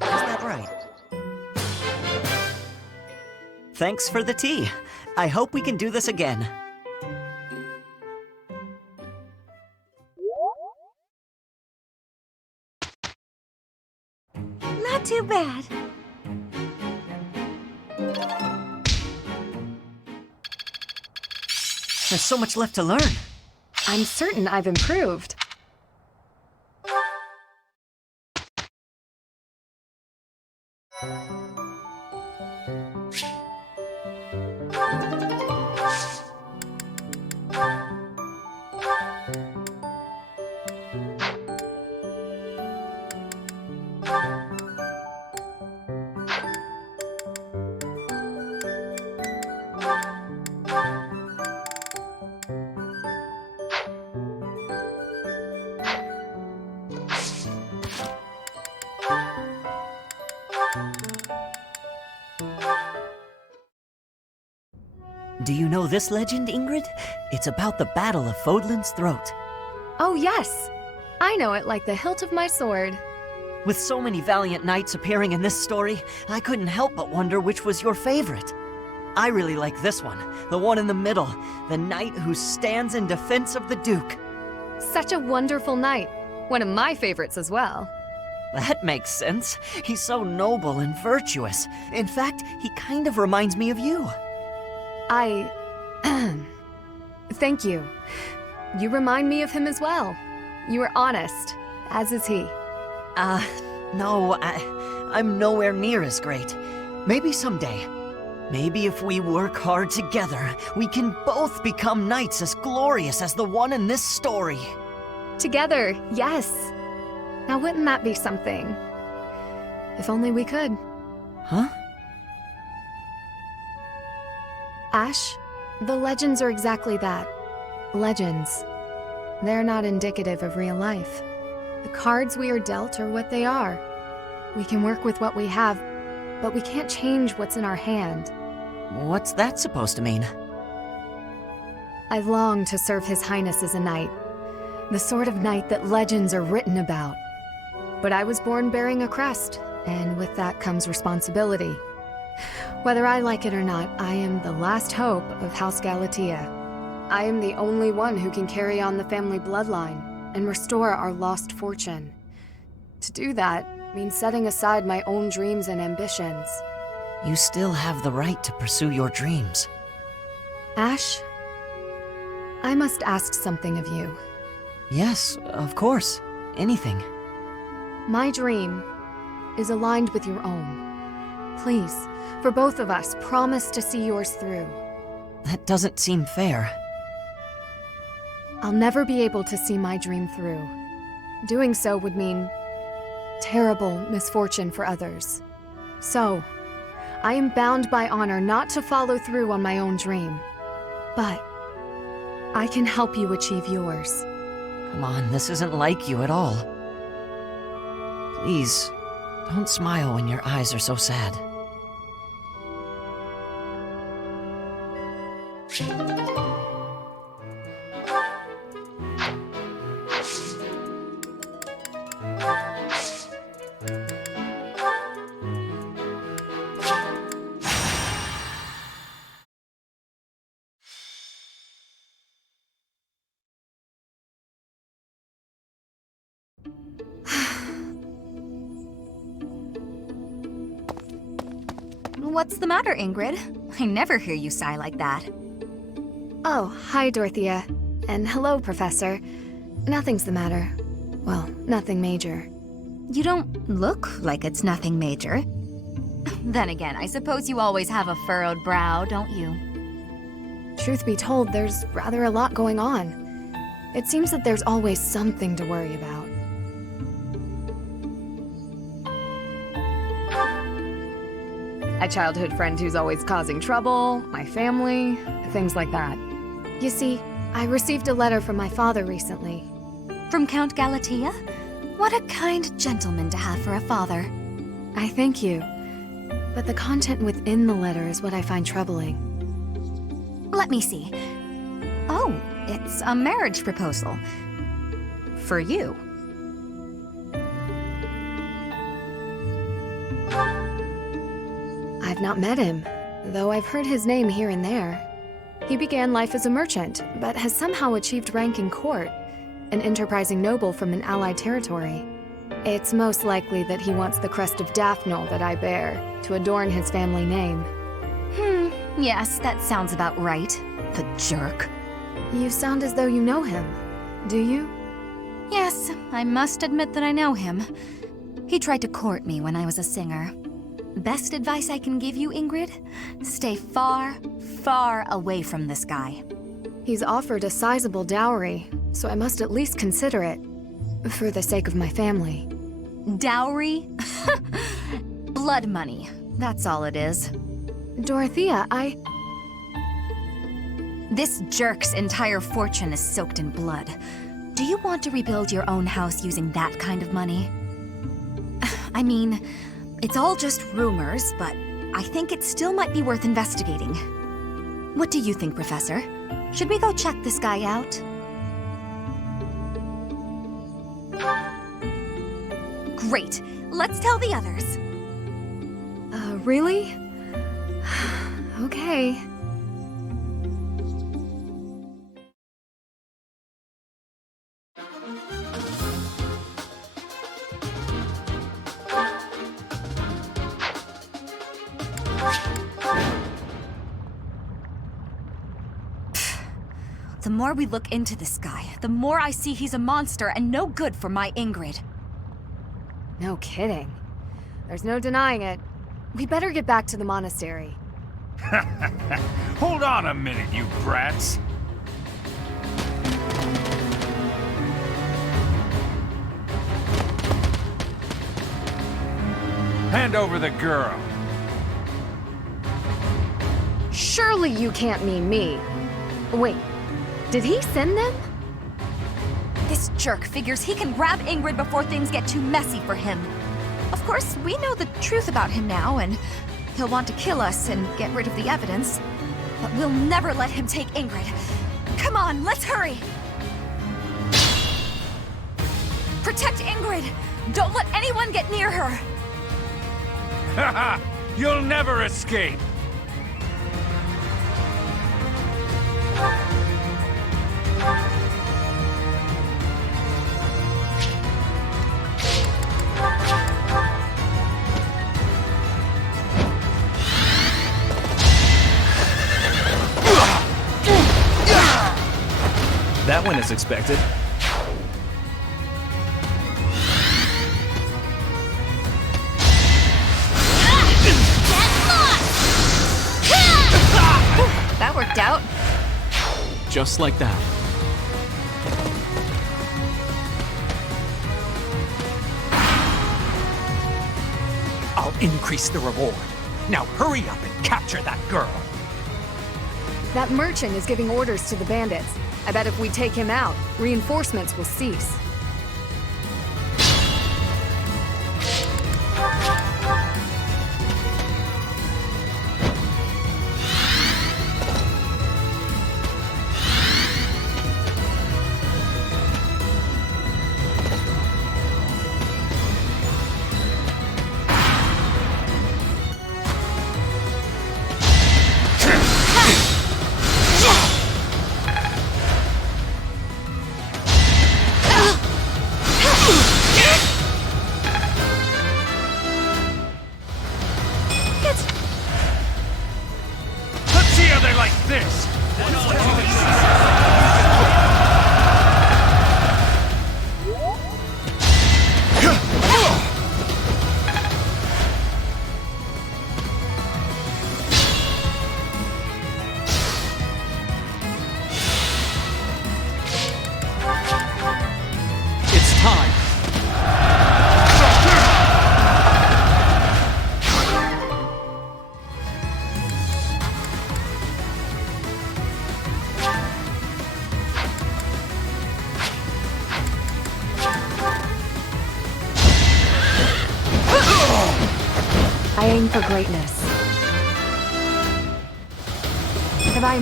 Is that right? Thanks for the tea. I hope we can do this again. Not too bad. There's so much left to learn. I'm certain I've improved. Do you know this legend, Ingrid? It's about the Battle of Fodlan's Throat. Oh yes! I know it like the hilt of my sword. With so many valiant knights appearing in this story, I couldn't help but wonder which was your favorite. I really like this one, the one in the middle, the knight who stands in defense of the Duke. Such a wonderful knight. One of my favorites as well. That makes sense. He's so noble and virtuous. In fact, he kind of reminds me of you. Thank you. You remind me of him as well. You are honest, as is he. No, I'm nowhere near as great. Maybe someday. Maybe if we work hard together, we can both become knights as glorious as the one in this story. Together, yes. Now wouldn't that be something? If only we could. Huh? Ash, the legends are exactly that. Legends. They're not indicative of real life. The cards we are dealt are what they are. We can work with what we have, but we can't change what's in our hand. What's that supposed to mean? I long to serve His Highness as a knight. The sort of knight that legends are written about. But I was born bearing a crest, and with that comes responsibility. Whether I like it or not, I am the last hope of House Galatea. I am the only one who can carry on the family bloodline and restore our lost fortune. To do that means setting aside my own dreams and ambitions. You still have the right to pursue your dreams. Ash, I must ask something of you. Yes, of course. Anything. My dream is aligned with your own. Please, for both of us, promise to see yours through. That doesn't seem fair. I'll never be able to see my dream through. Doing so would mean terrible misfortune for others. So, I am bound by honor not to follow through on my own dream. But I can help you achieve yours. Come on, this isn't like you at all. Please, don't smile when your eyes are so sad. What's the matter, Ingrid? I never hear you sigh like that. Oh, hi, Dorothea. And hello, Professor. Nothing's the matter. Well, nothing major. You don't look like it's nothing major. Then again, I suppose you always have a furrowed brow, don't you? Truth be told, there's rather a lot going on. It seems that there's always something to worry about. A childhood friend who's always causing trouble, my family, things like that. You see, I received a letter from my father recently. From Count Galatea? What a kind gentleman to have for a father. I thank you. But the content within the letter is what I find troubling. Let me see. Oh, it It's a marriage proposal. For you. I've not met him, though I've heard his name here and there. He began life as a merchant, but has somehow achieved rank in court, an enterprising noble from an allied territory. It's most likely that he wants the crest of Daphnel that I bear to adorn his family name. Yes, that sounds about right. The jerk. You sound as though you know him. Do you? Yes, I must admit that I know him. He tried to court me when I was a singer. Best advice I can give you, Ingrid? Stay far, far away from this guy. He's offered a sizable dowry, so I must at least consider it. For the sake of my family. Dowry? Blood money. That's all it is. Dorothea, This jerk's entire fortune is soaked in blood. Do you want to rebuild your own house using that kind of money? I mean, it's all just rumors, but I think it still might be worth investigating. What do you think, Professor? Should we go check this guy out? Great. Let's tell the others. Really? Okay. The more we look into this guy, the more I see he's a monster and no good for my Ingrid. No kidding. There's no denying it. We better get back to the monastery. Hold on a minute, you brats. Hand over the girl. Surely you can't mean me. Wait, did he send them? This jerk figures he can grab Ingrid before things get too messy for him. Of course, we know the truth about him now, and he'll want to kill us and get rid of the evidence. But we'll never let him take Ingrid. Come on, let's hurry! Protect Ingrid! Don't let anyone get near her! Haha! You'll never escape! That went as expected. That worked out. Just like that. I'll increase the reward. Now hurry up and capture that girl. That merchant is giving orders to the bandits. I bet if we take him out, reinforcements will cease. Let's see how they like this! It's time. I aim for greatness. Have I...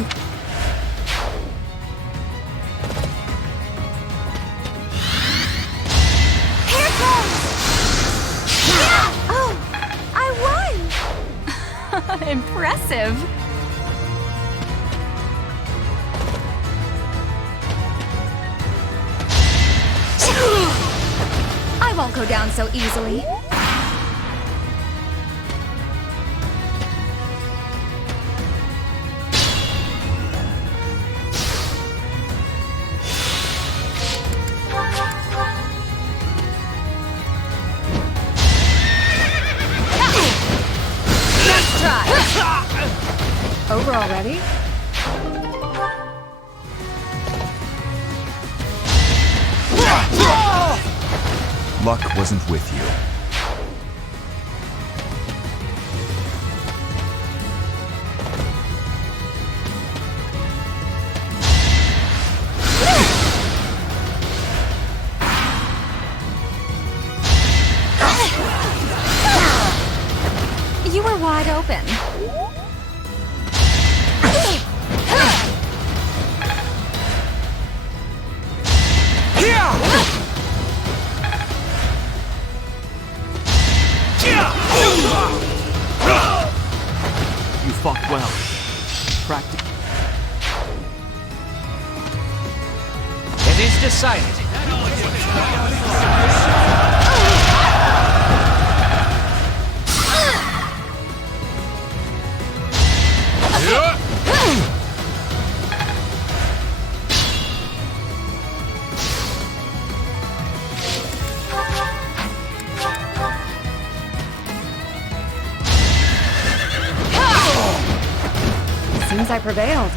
impressive. I won't go down so easily. Let's try. Over already? Luck wasn't with you. You were wide open. You fought well. Practice. It is decided. Seems I prevailed.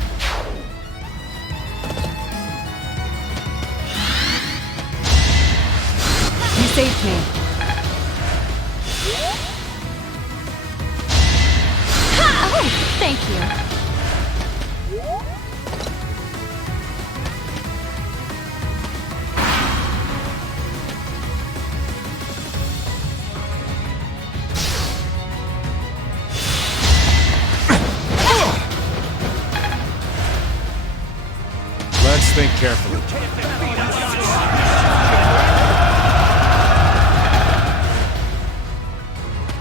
You saved me. Oh, thank you. Let's think carefully.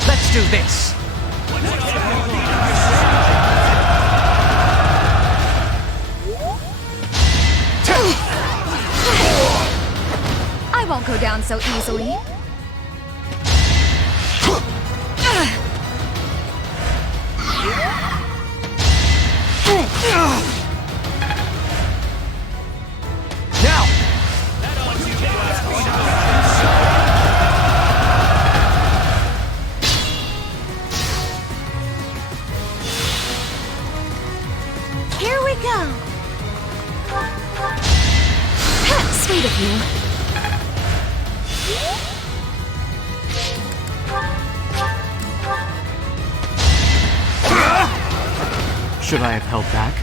Let's do this. I won't go down so easily. Now! Here we go. Sweet of you. Should I have held back?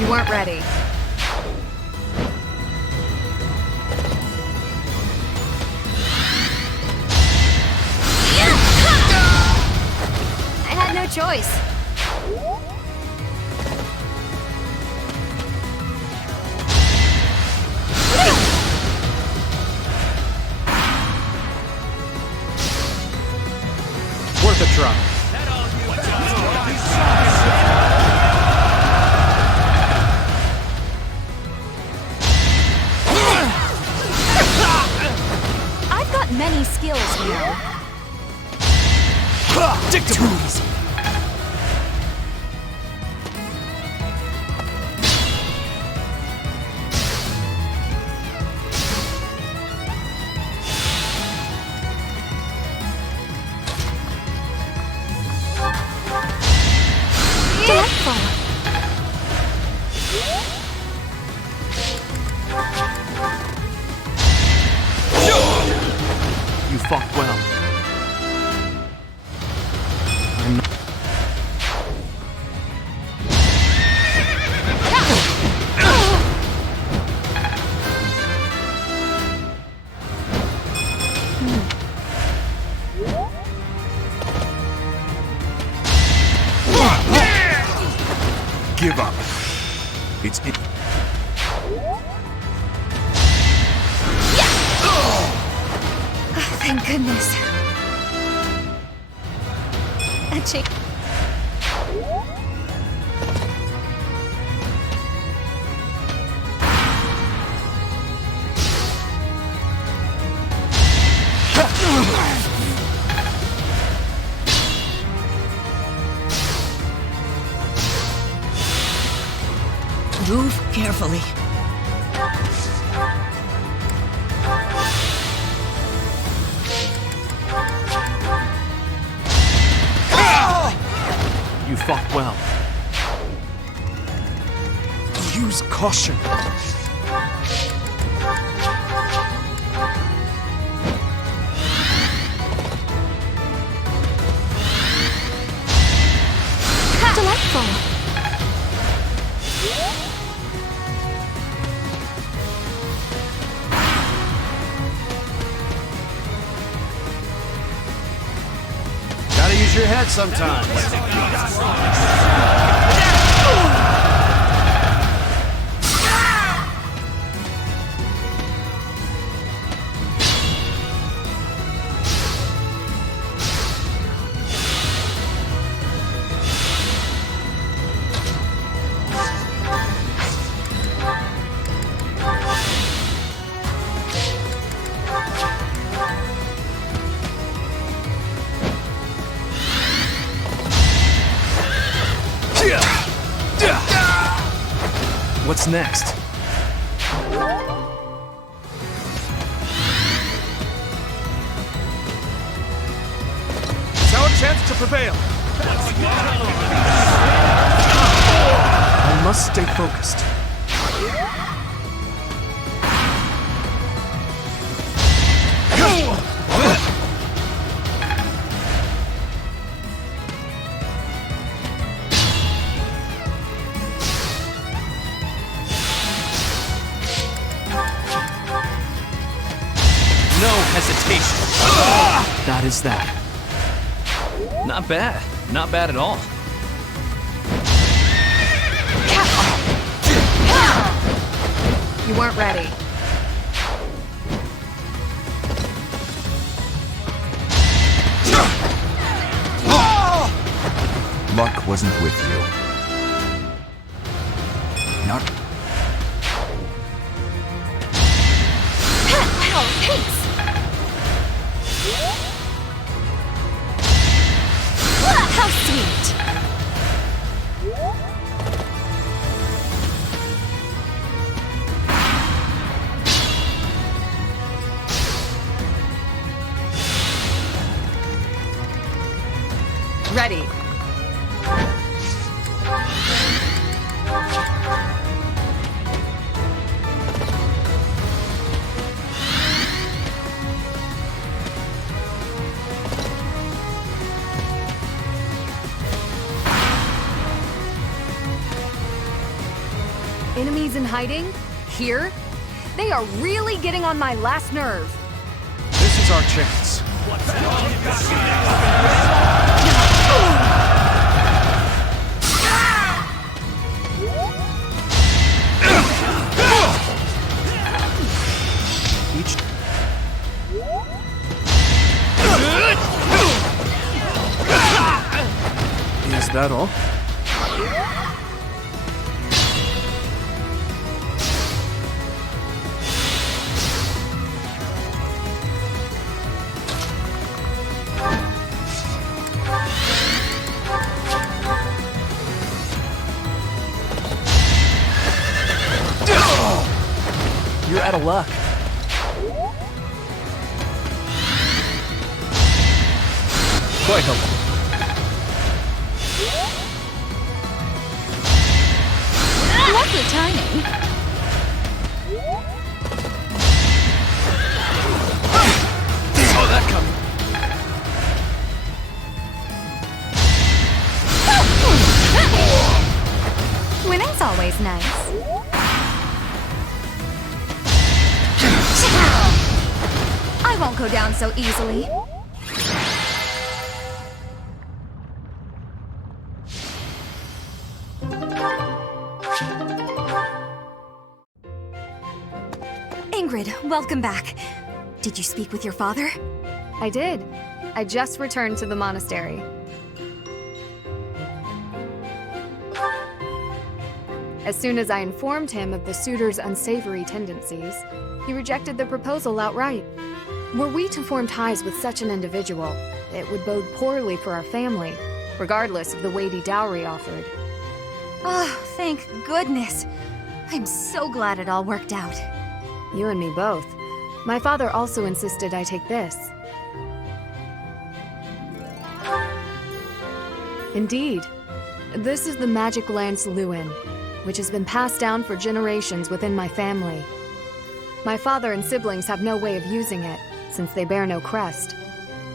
You weren't ready. I had no choice. Worth a try. I've got many skills, you know. Dick to moves. You fought well. Give up. It's it. Thank goodness. catching. Move carefully. You fought well. Use caution. Delightful. Gotta use your head sometimes. What's next? It's our chance to prevail. I must stay focused. No hesitation. That is that. Not bad. Not bad at all. You weren't ready. Luck wasn't with you. Not. Wow, thanks. How sweet. Ready. Enemies in hiding? Here? They are really getting on my last nerve. This is our chance. Is that all? You're out of luck. Quite helpful. Lovely timing. Saw that coming. Winning's always nice. I won't go down so easily. Ingrid, welcome back. Did you speak with your father? I did. I just returned to the monastery. As soon as I informed him of the suitor's unsavory tendencies, he rejected the proposal outright. Were we to form ties with such an individual, it would bode poorly for our family, regardless of the weighty dowry offered. Oh, thank goodness. I'm so glad it all worked out. You and me both. My father also insisted I take this. Indeed. This is the magic lance Lewin, which has been passed down for generations within my family. My father and siblings have no way of using it, since they bear no crest.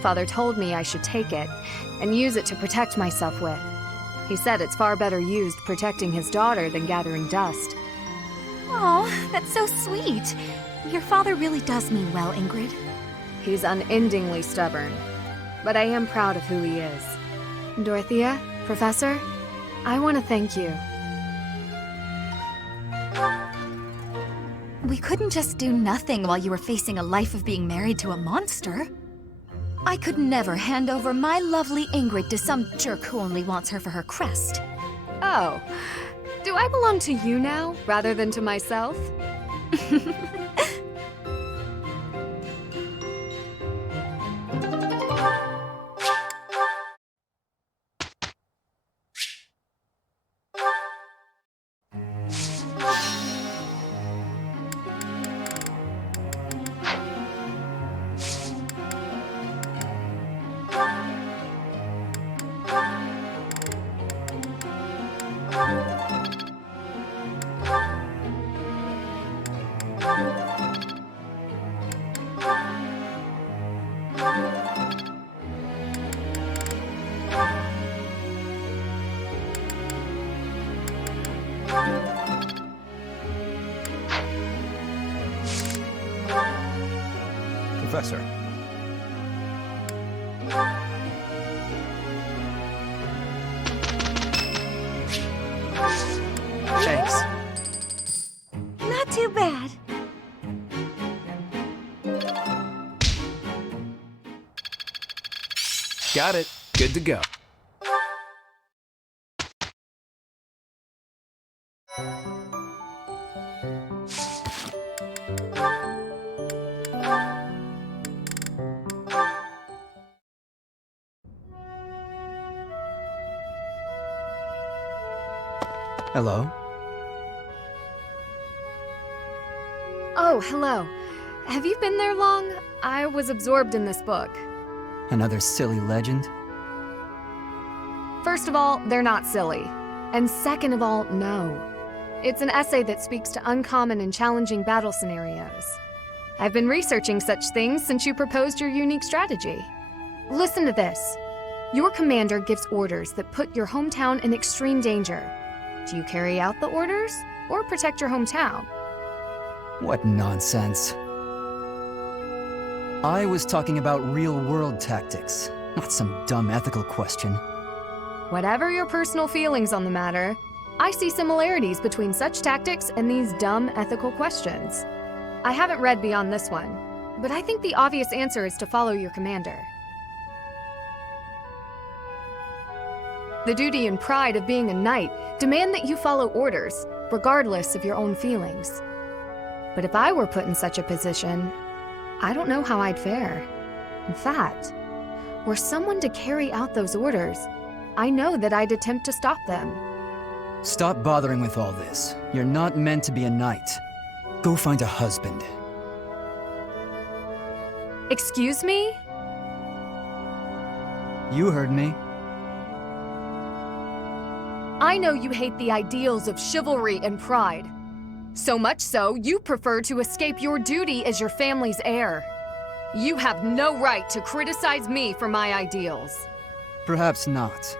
Father told me I should take it, and use it to protect myself with. He said it's far better used protecting his daughter than gathering dust. Oh, that's so sweet. Your father really does mean well, Ingrid. He's unendingly stubborn, but I am proud of who he is. Dorothea, Professor, I want to thank you. We couldn't just do nothing while you were facing a life of being married to a monster. I could never hand over my lovely Ingrid to some jerk who only wants her for her crest. Oh, do I belong to you now, rather than to myself? Professor. Thanks. Not too bad. Got it. Good to go. Hello? Oh, hello. Have you been there long? I was absorbed in this book. Another silly legend? First of all, they're not silly. And second of all, no. It's an essay that speaks to uncommon and challenging battle scenarios. I've been researching such things since you proposed your unique strategy. Listen to this. Your commander gives orders that put your hometown in extreme danger. Do you carry out the orders, or protect your hometown? What nonsense. I was talking about real-world tactics, not some dumb ethical question. Whatever your personal feelings on the matter, I see similarities between such tactics and these dumb ethical questions. I haven't read beyond this one, but I think the obvious answer is to follow your commander. The duty and pride of being a knight demand that you follow orders, regardless of your own feelings. But if I were put in such a position, I don't know how I'd fare. In fact, were someone to carry out those orders, I know that I'd attempt to stop them. Stop bothering with all this. You're not meant to be a knight. Go find a husband. Excuse me? You heard me. I know you hate the ideals of chivalry and pride. So much so, you prefer to escape your duty as your family's heir. You have no right to criticize me for my ideals. Perhaps not.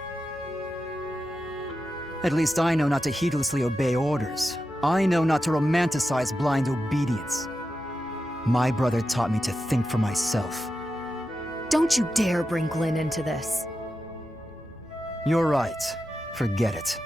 At least I know not to heedlessly obey orders. I know not to romanticize blind obedience. My brother taught me to think for myself. Don't you dare bring Glenn into this. You're right. Forget it.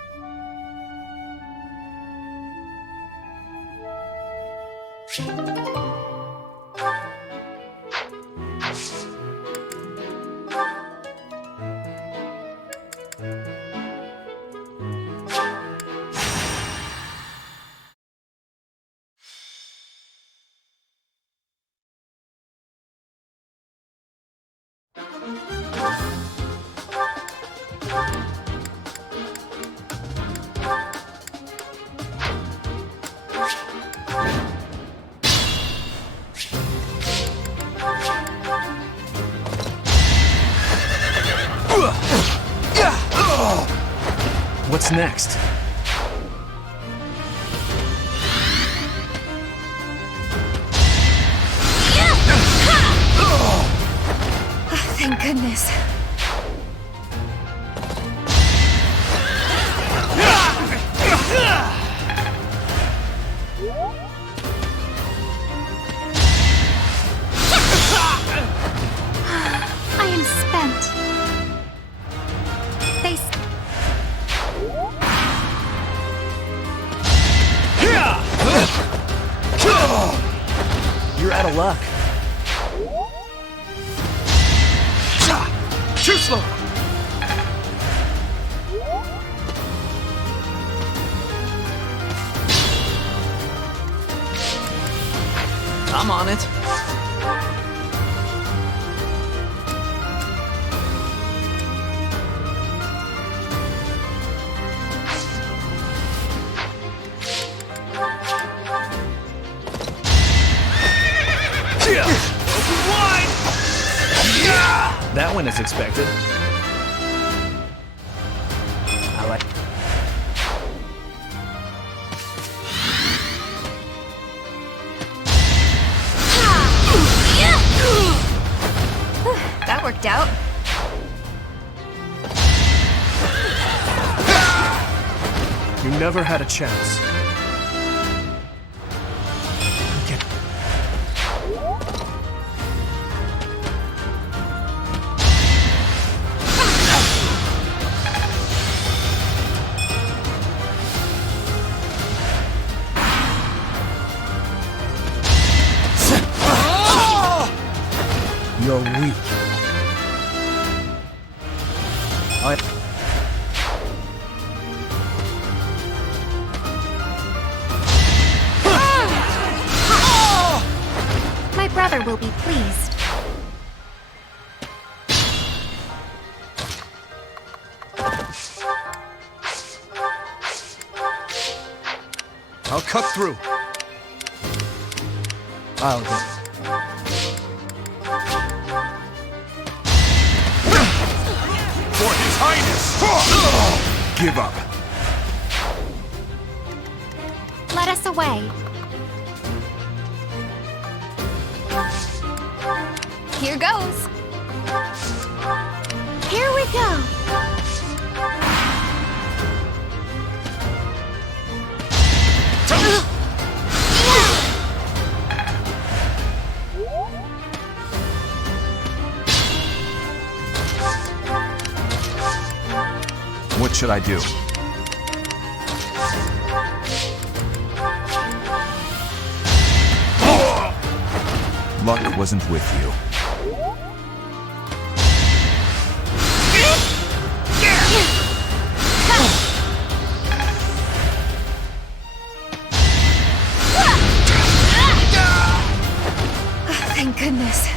What's next? Thank goodness. I am spent. They. You're out of luck. Too slow! I'm on it. That went as expected. I like. That worked out. You never had a chance. You're weak. My brother will be pleased. I'll cut through. I'll get it. For His Highness! Give up. Let us away. Here goes. Here we go. What should I do? Luck wasn't with you. Thank goodness.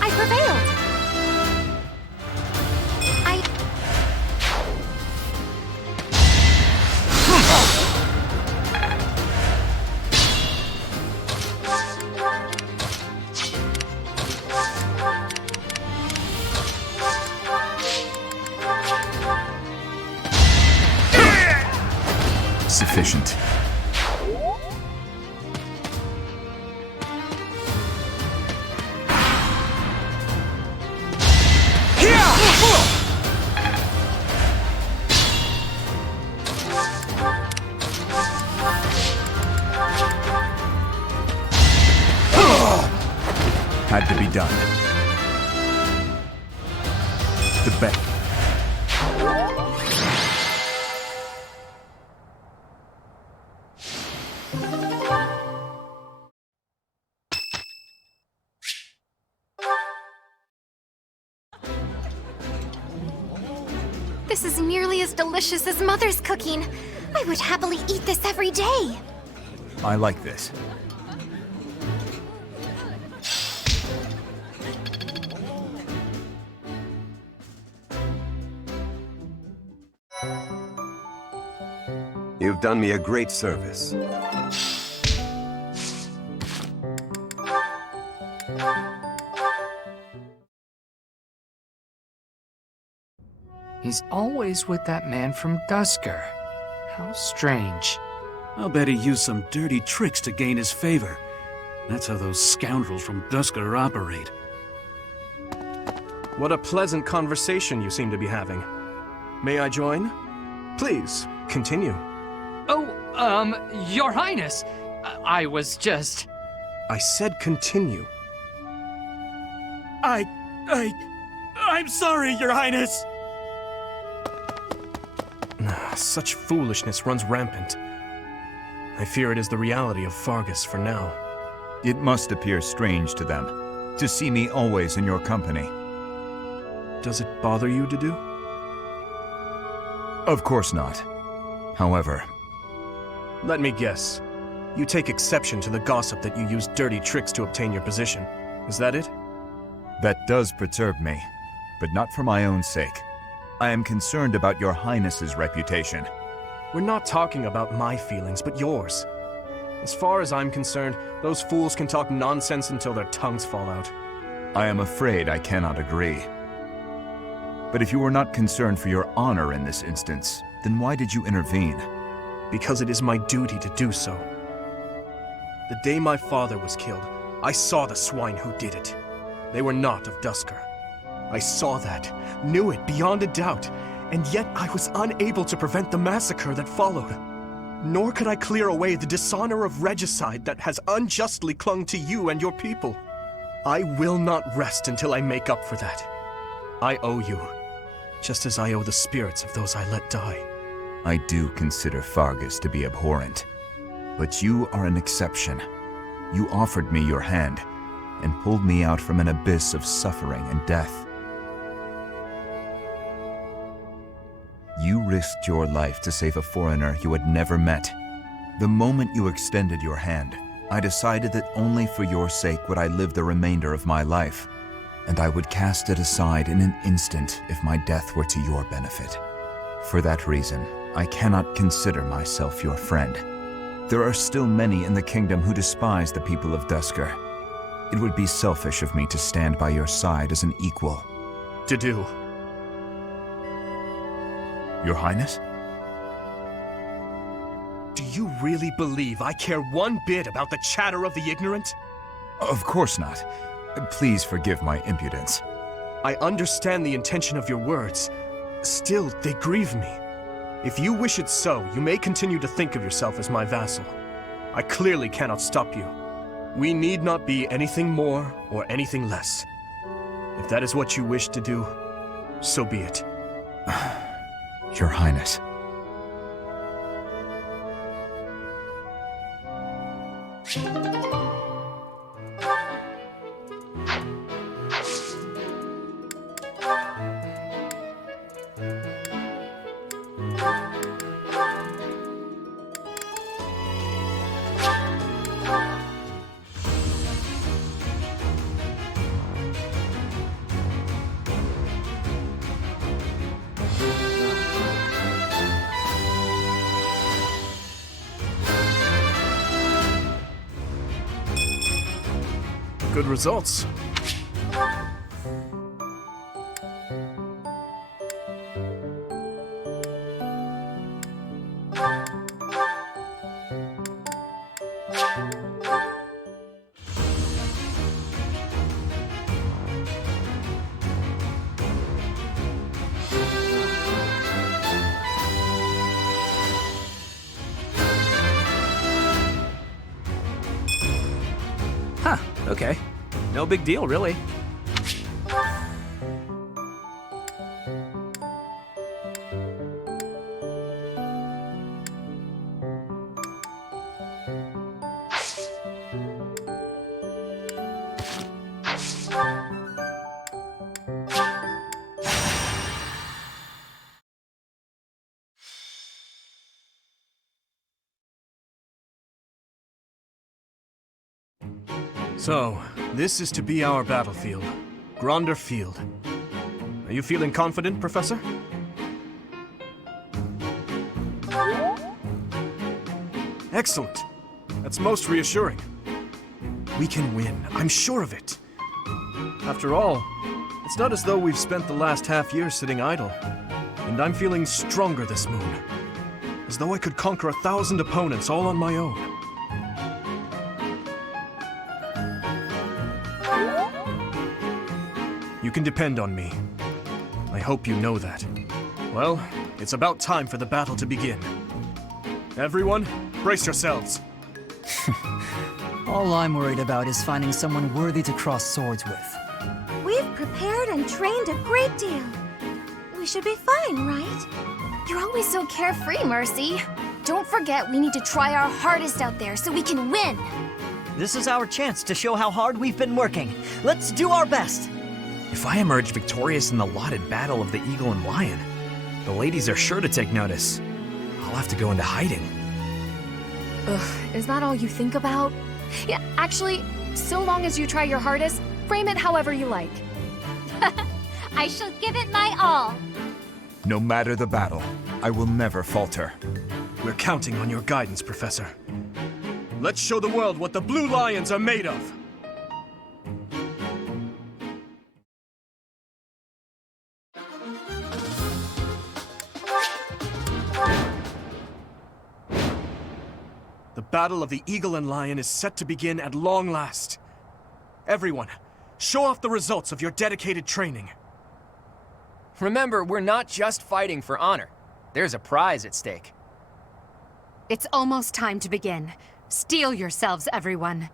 I prevailed. Sufficient. Had to be done. The bet. This is nearly as delicious as Mother's cooking. I would happily eat this every day. I like this. You've done me a great service. He's always with that man from Dusker. How strange. I'll bet he used some dirty tricks to gain his favor. That's how those scoundrels from Dusker operate. What a pleasant conversation you seem to be having. May I join? Please, continue. Oh, Your Highness, I was just... I said continue. I'm sorry, Your Highness! Such foolishness runs rampant. I fear it is the reality of Fargus for now. It must appear strange to them, to see me always in your company. Does it bother you to do? Of course not. However... Let me guess. You take exception to the gossip that you use dirty tricks to obtain your position. Is that it? That does perturb me, but not for my own sake. I am concerned about your Highness's reputation. We're not talking about my feelings, but yours. As far as I'm concerned, those fools can talk nonsense until their tongues fall out. I am afraid I cannot agree. But if you were not concerned for your honor in this instance, then why did you intervene? Because it is my duty to do so. The day my father was killed, I saw the swine who did it. They were not of Dusker. I saw that, knew it beyond a doubt, and yet I was unable to prevent the massacre that followed. Nor could I clear away the dishonor of regicide that has unjustly clung to you and your people. I will not rest until I make up for that. I owe you, just as I owe the spirits of those I let die. I do consider Fargus to be abhorrent, but you are an exception. You offered me your hand, and pulled me out from an abyss of suffering and death. You risked your life to save a foreigner you had never met. The moment you extended your hand, I decided that only for your sake would I live the remainder of my life, and I would cast it aside in an instant if my death were to your benefit. For that reason, I cannot consider myself your friend. There are still many in the kingdom who despise the people of Dusker. It would be selfish of me to stand by your side as an equal. To do. Your Highness? Do you really believe I care one bit about the chatter of the ignorant? Of course not. Please forgive my impudence. I understand the intention of your words. Still, they grieve me. If you wish it so, you may continue to think of yourself as my vassal. I clearly cannot stop you. We need not be anything more or anything less. If that is what you wish to do, so be it. Your Highness. Good results. Huh, okay. No big deal, really. So, this is to be our battlefield. Gronder Field. Are you feeling confident, Professor? Excellent. That's most reassuring. We can win, I'm sure of it. After all, it's not as though we've spent the last half year sitting idle. And I'm feeling stronger this moon. As though I could conquer 1,000 opponents all on my own. You can depend on me. I hope you know that. Well, it's about time for the battle to begin. Everyone, brace yourselves. All I'm worried about is finding someone worthy to cross swords with. We've prepared and trained a great deal. We should be fine, right? You're always so carefree, Mercy. Don't forget we need to try our hardest out there so we can win. This is our chance to show how hard we've been working. Let's do our best. If I emerge victorious in the lauded battle of the Eagle and Lion, the ladies are sure to take notice. I'll have to go into hiding. Ugh, is that all you think about? Yeah, actually, so long as you try your hardest, frame it however you like. I shall give it my all. No matter the battle, I will never falter. We're counting on your guidance, Professor. Let's show the world what the Blue Lions are made of! The Battle of the Eagle and Lion is set to begin at long last. Everyone, show off the results of your dedicated training. Remember, we're not just fighting for honor. There's a prize at stake. It's almost time to begin. Steel yourselves, everyone.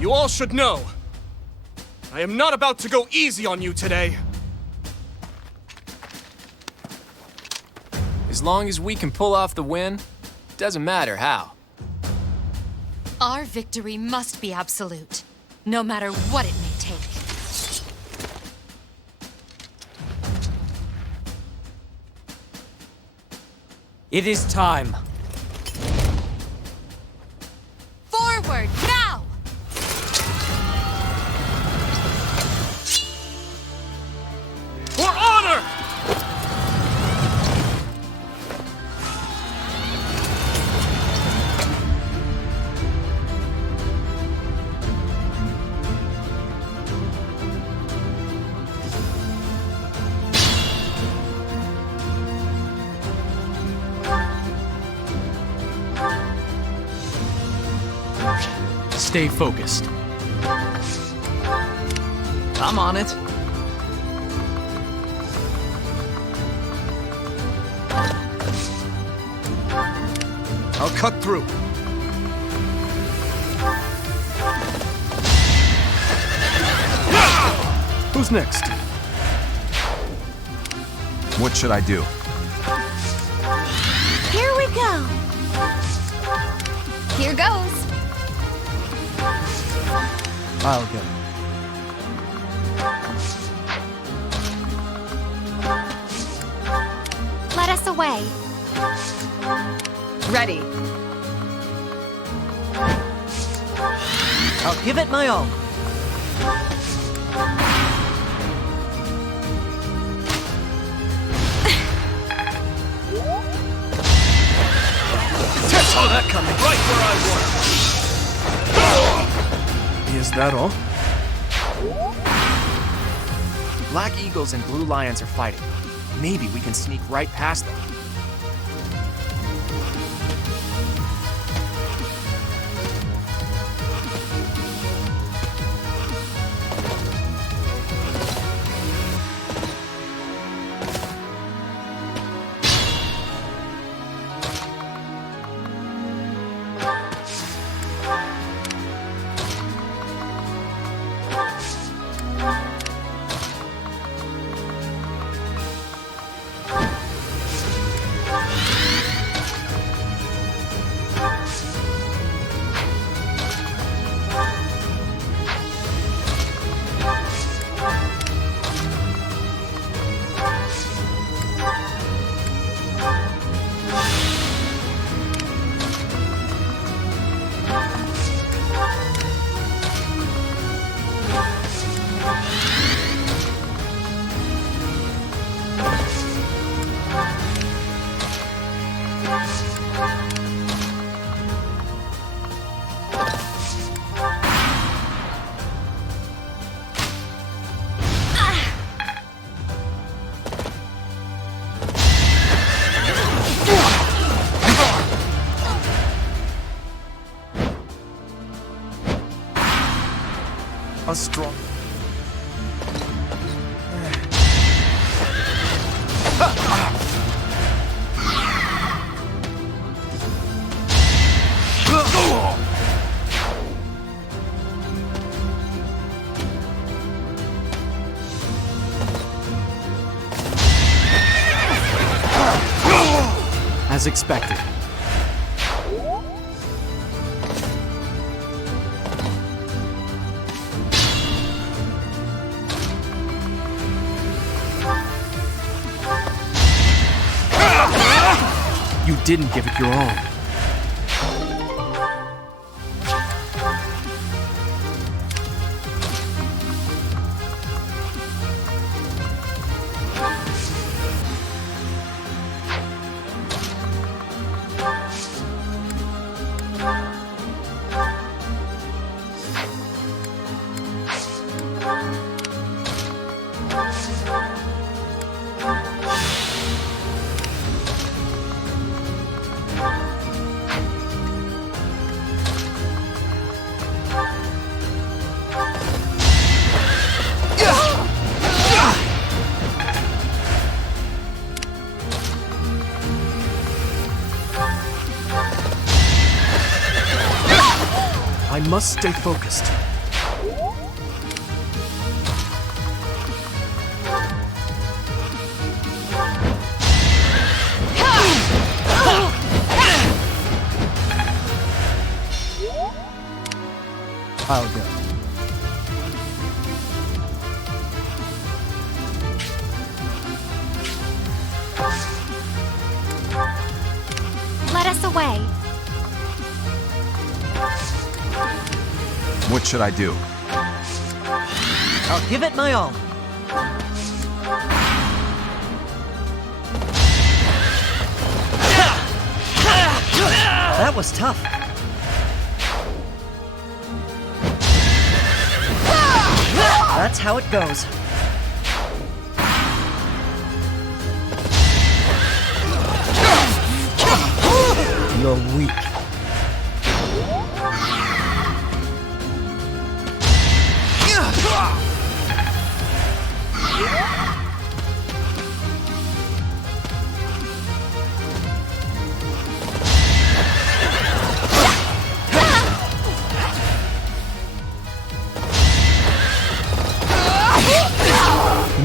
You all should know, I am not about to go easy on you today. As long as we can pull off the win, doesn't matter how. Our victory must be absolute, no matter what it may take. It is time. Forward, now! For honor! Stay focused. I'm on it. I'll cut through. Who's next? What should I do? Here we go. Here goes. I'll go. Let us away. Ready. I'll give it my all. Saw that coming right where I was. Is that all? Black Eagles and Blue Lions are fighting. Maybe we can sneak right past them. How strong? As expected. You didn't give it your all. I must stay focused. I'll go. Let us away. What should I do? I'll give it my all. That was tough. That's how it goes. You're weak.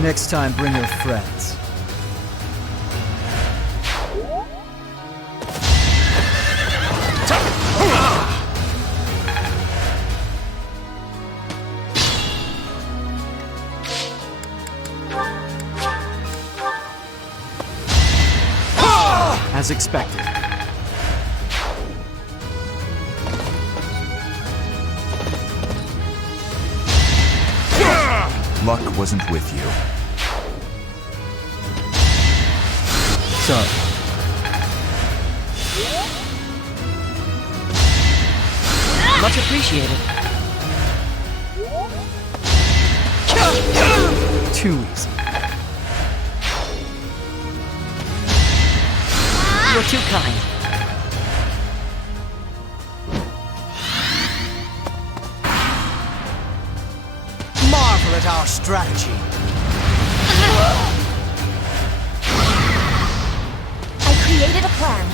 Next time, bring your friends. As expected. Luck wasn't with you. Sorry. Much appreciated. Too easy. You're too kind. Marvel at our strategy. I created a plan.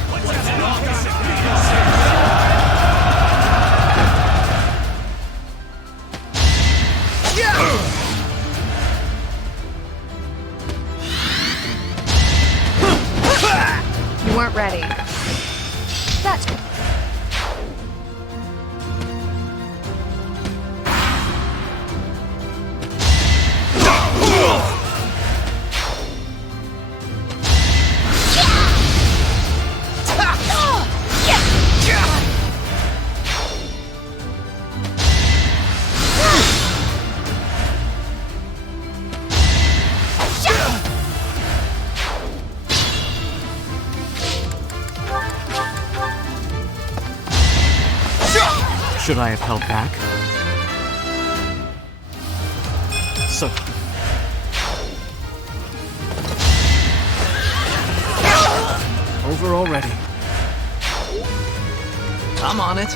You weren't ready. That's... Should I have held back? So... Over already. I'm on it.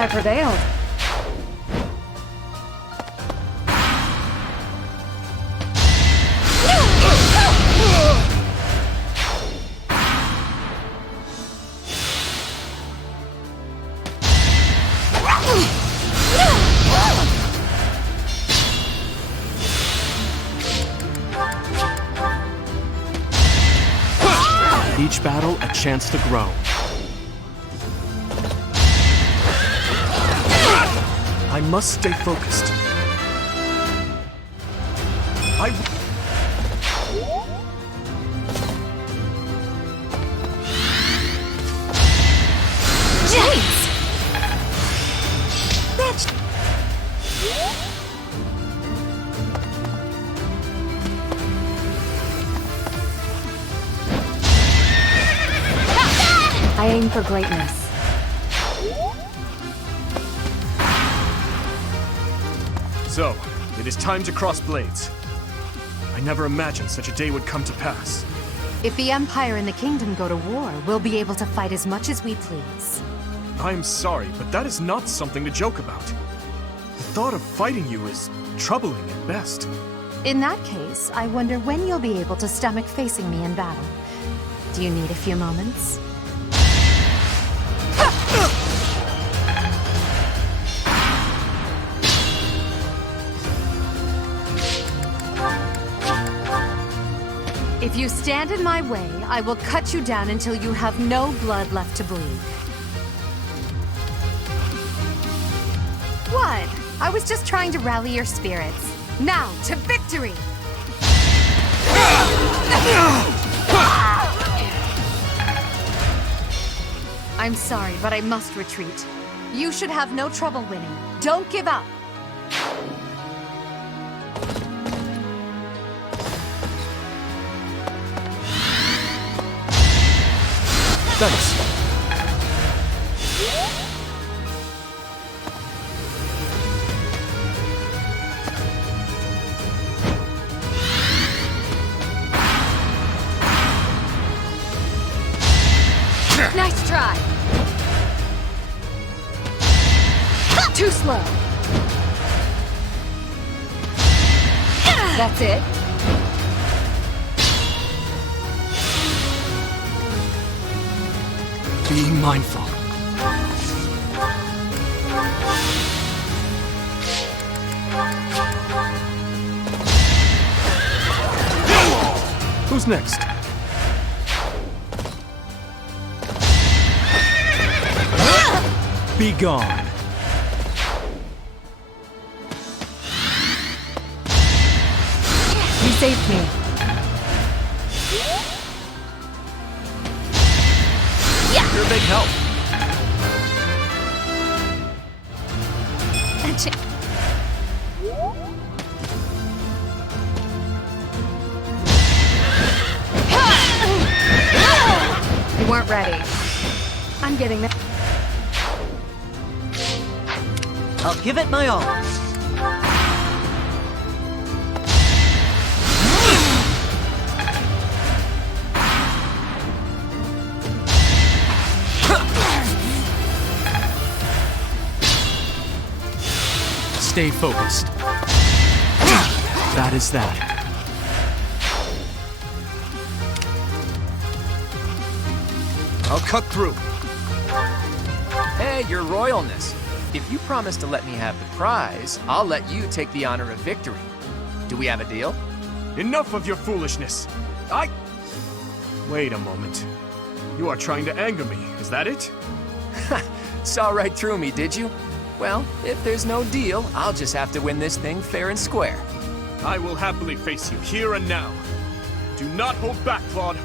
I prevailed. Each battle, a chance to grow. I must stay focused. James! Bitch! I aim for greatness. So, it is time to cross blades. I never imagined such a day would come to pass. If the Empire and the Kingdom go to war, we'll be able to fight as much as we please. I am sorry, but that is not something to joke about. The thought of fighting you is troubling at best. In that case, I wonder when you'll be able to stomach facing me in battle. Do you need a few moments? If you stand in my way, I will cut you down until you have no blood left to bleed. What? I was just trying to rally your spirits. Now, to victory! I'm sorry, but I must retreat. You should have no trouble winning. Don't give up! Thanks. Nice try. Too slow. That's it. Be mindful. Who's next? Be gone. You saved me. You're a big help. You weren't ready. I'm getting there. I'll give it my all. Stay focused. That is that. I'll cut through. Hey, your royalness. If you promise to let me have the prize, I'll let you take the honor of victory. Do we have a deal? Enough of your foolishness. Wait a moment. You are trying to anger me, is that it? Saw right through me, did you? Well, if there's no deal, I'll just have to win this thing fair and square. I will happily face you here and now. Do not hold back, Claude.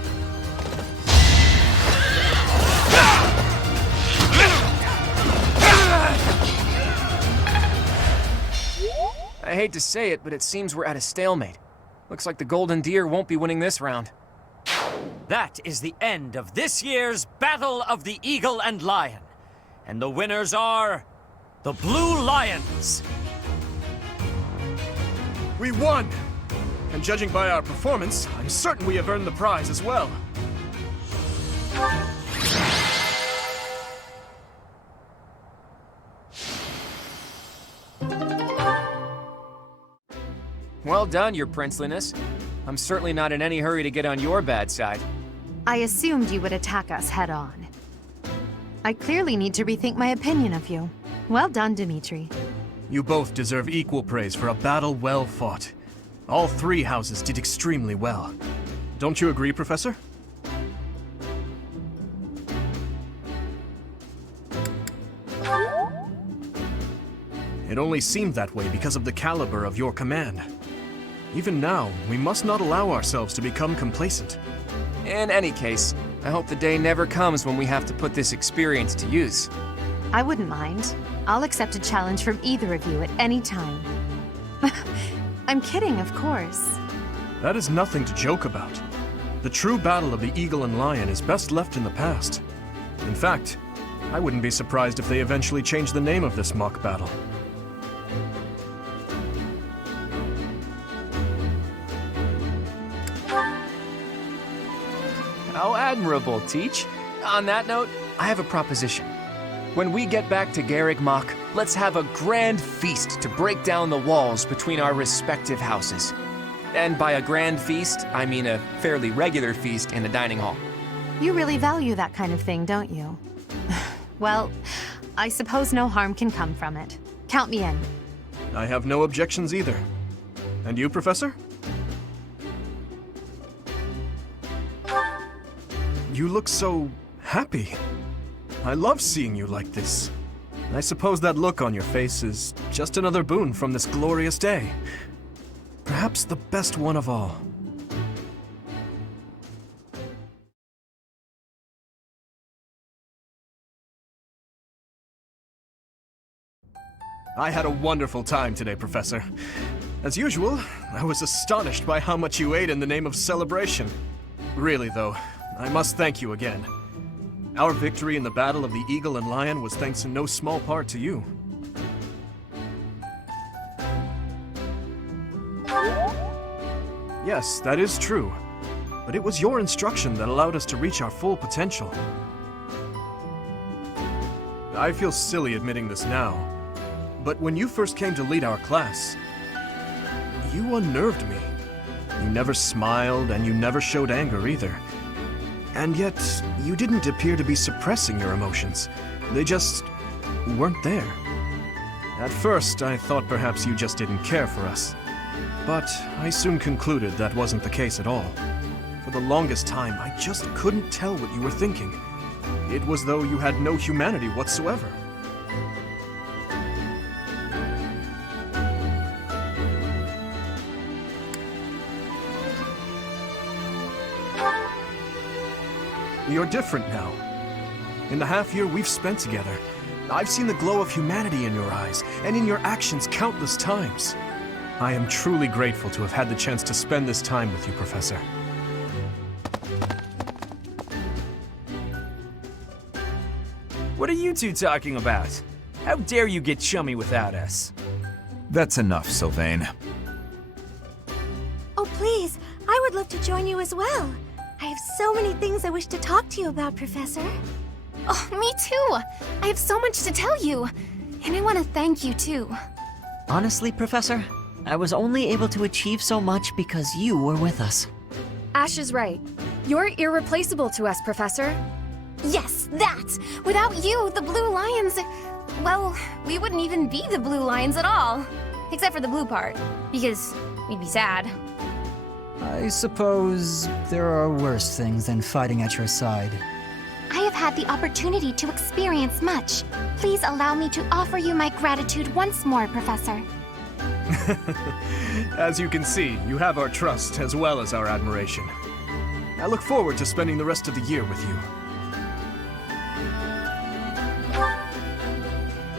I hate to say it, but it seems we're at a stalemate. Looks like the Golden Deer won't be winning this round. That is the end of this year's Battle of the Eagle and Lion. And the winners are the Blue Lions. We won! And judging by our performance, I'm certain we have earned the prize as well. Well done, Your Princeliness. I'm certainly not in any hurry to get on your bad side. I assumed you would attack us head-on. I clearly need to rethink my opinion of you. Well done, Dimitri. You both deserve equal praise for a battle well fought. All three houses did extremely well. Don't you agree, Professor? It only seemed that way because of the caliber of your command. Even now, we must not allow ourselves to become complacent. In any case, I hope the day never comes when we have to put this experience to use. I wouldn't mind. I'll accept a challenge from either of you at any time. I'm kidding, of course. That is nothing to joke about. The true battle of the Eagle and Lion is best left in the past. In fact, I wouldn't be surprised if they eventually change the name of this mock battle. How admirable, Teach. On that note, I have a proposition. When we get back to Garreg Mach, let's have a grand feast to break down the walls between our respective houses. And by a grand feast, I mean a fairly regular feast in the dining hall. You really value that kind of thing, don't you? Well, I suppose no harm can come from it. Count me in. I have no objections either. And you, Professor? You look so happy. I love seeing you like this. I suppose that look on your face is just another boon from this glorious day. Perhaps the best one of all. I had a wonderful time today, Professor. As usual, I was astonished by how much you ate in the name of celebration. Really, though, I must thank you again. Our victory in the Battle of the Eagle and Lion was thanks in no small part to you. Yes, that is true. But it was your instruction that allowed us to reach our full potential. I feel silly admitting this now, but when you first came to lead our class, you unnerved me. You never smiled, and you never showed anger either. And yet, you didn't appear to be suppressing your emotions. They just weren't there. At first, I thought perhaps you just didn't care for us. But I soon concluded that wasn't the case at all. For the longest time, I just couldn't tell what you were thinking. It was though you had no humanity whatsoever. You're different now. In the half year we've spent together, I've seen the glow of humanity in your eyes and in your actions countless times. I am truly grateful to have had the chance to spend this time with you, Professor. What are you two talking about? How dare you get chummy without us? That's enough, Sylvain. Oh, please. I would love to join you as well. I have so many things I wish to talk to you about, Professor. Oh, me too. I have so much to tell you. And I want to thank you, too. Honestly, Professor, I was only able to achieve so much because you were with us. Ash is right. You're irreplaceable to us, Professor. Yes, that! Without you, the Blue Lions... Well, we wouldn't even be the Blue Lions at all. Except for the blue part. Because we'd be sad. I suppose there are worse things than fighting at your side. I have had the opportunity to experience much. Please allow me to offer you my gratitude once more, Professor. As you can see, you have our trust as well as our admiration. I look forward to spending the rest of the year with you.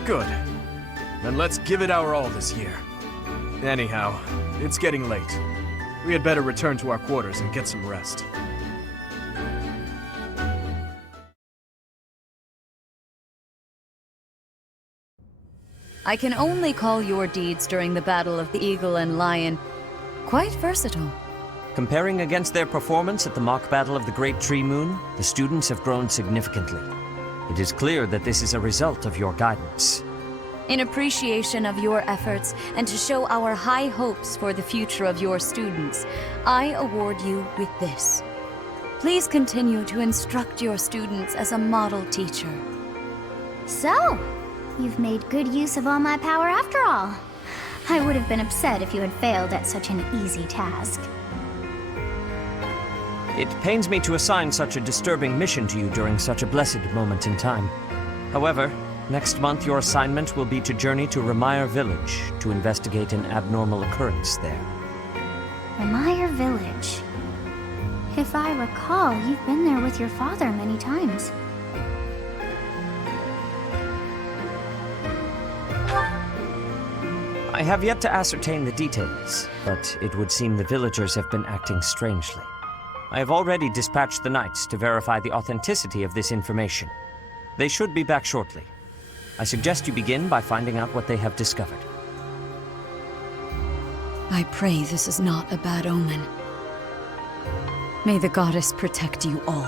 Good. Then let's give it our all this year. Anyhow, it's getting late. We had better return to our quarters and get some rest. I can only call your deeds during the Battle of the Eagle and Lion quite versatile. Comparing against their performance at the mock battle of the Great Tree Moon, the students have grown significantly. It is clear that this is a result of your guidance. In appreciation of your efforts and to show our high hopes for the future of your students, I award you with this. Please continue to instruct your students as a model teacher. So, you've made good use of all my power after all. I would have been upset if you had failed at such an easy task. It pains me to assign such a disturbing mission to you during such a blessed moment in time. However, next month your assignment will be to journey to Remire Village to investigate an abnormal occurrence there. Remire Village. If I recall, you've been there with your father many times. I have yet to ascertain the details, but it would seem the villagers have been acting strangely. I have already dispatched the knights to verify the authenticity of this information. They should be back shortly. I suggest you begin by finding out what they have discovered. I pray this is not a bad omen. May the goddess protect you all.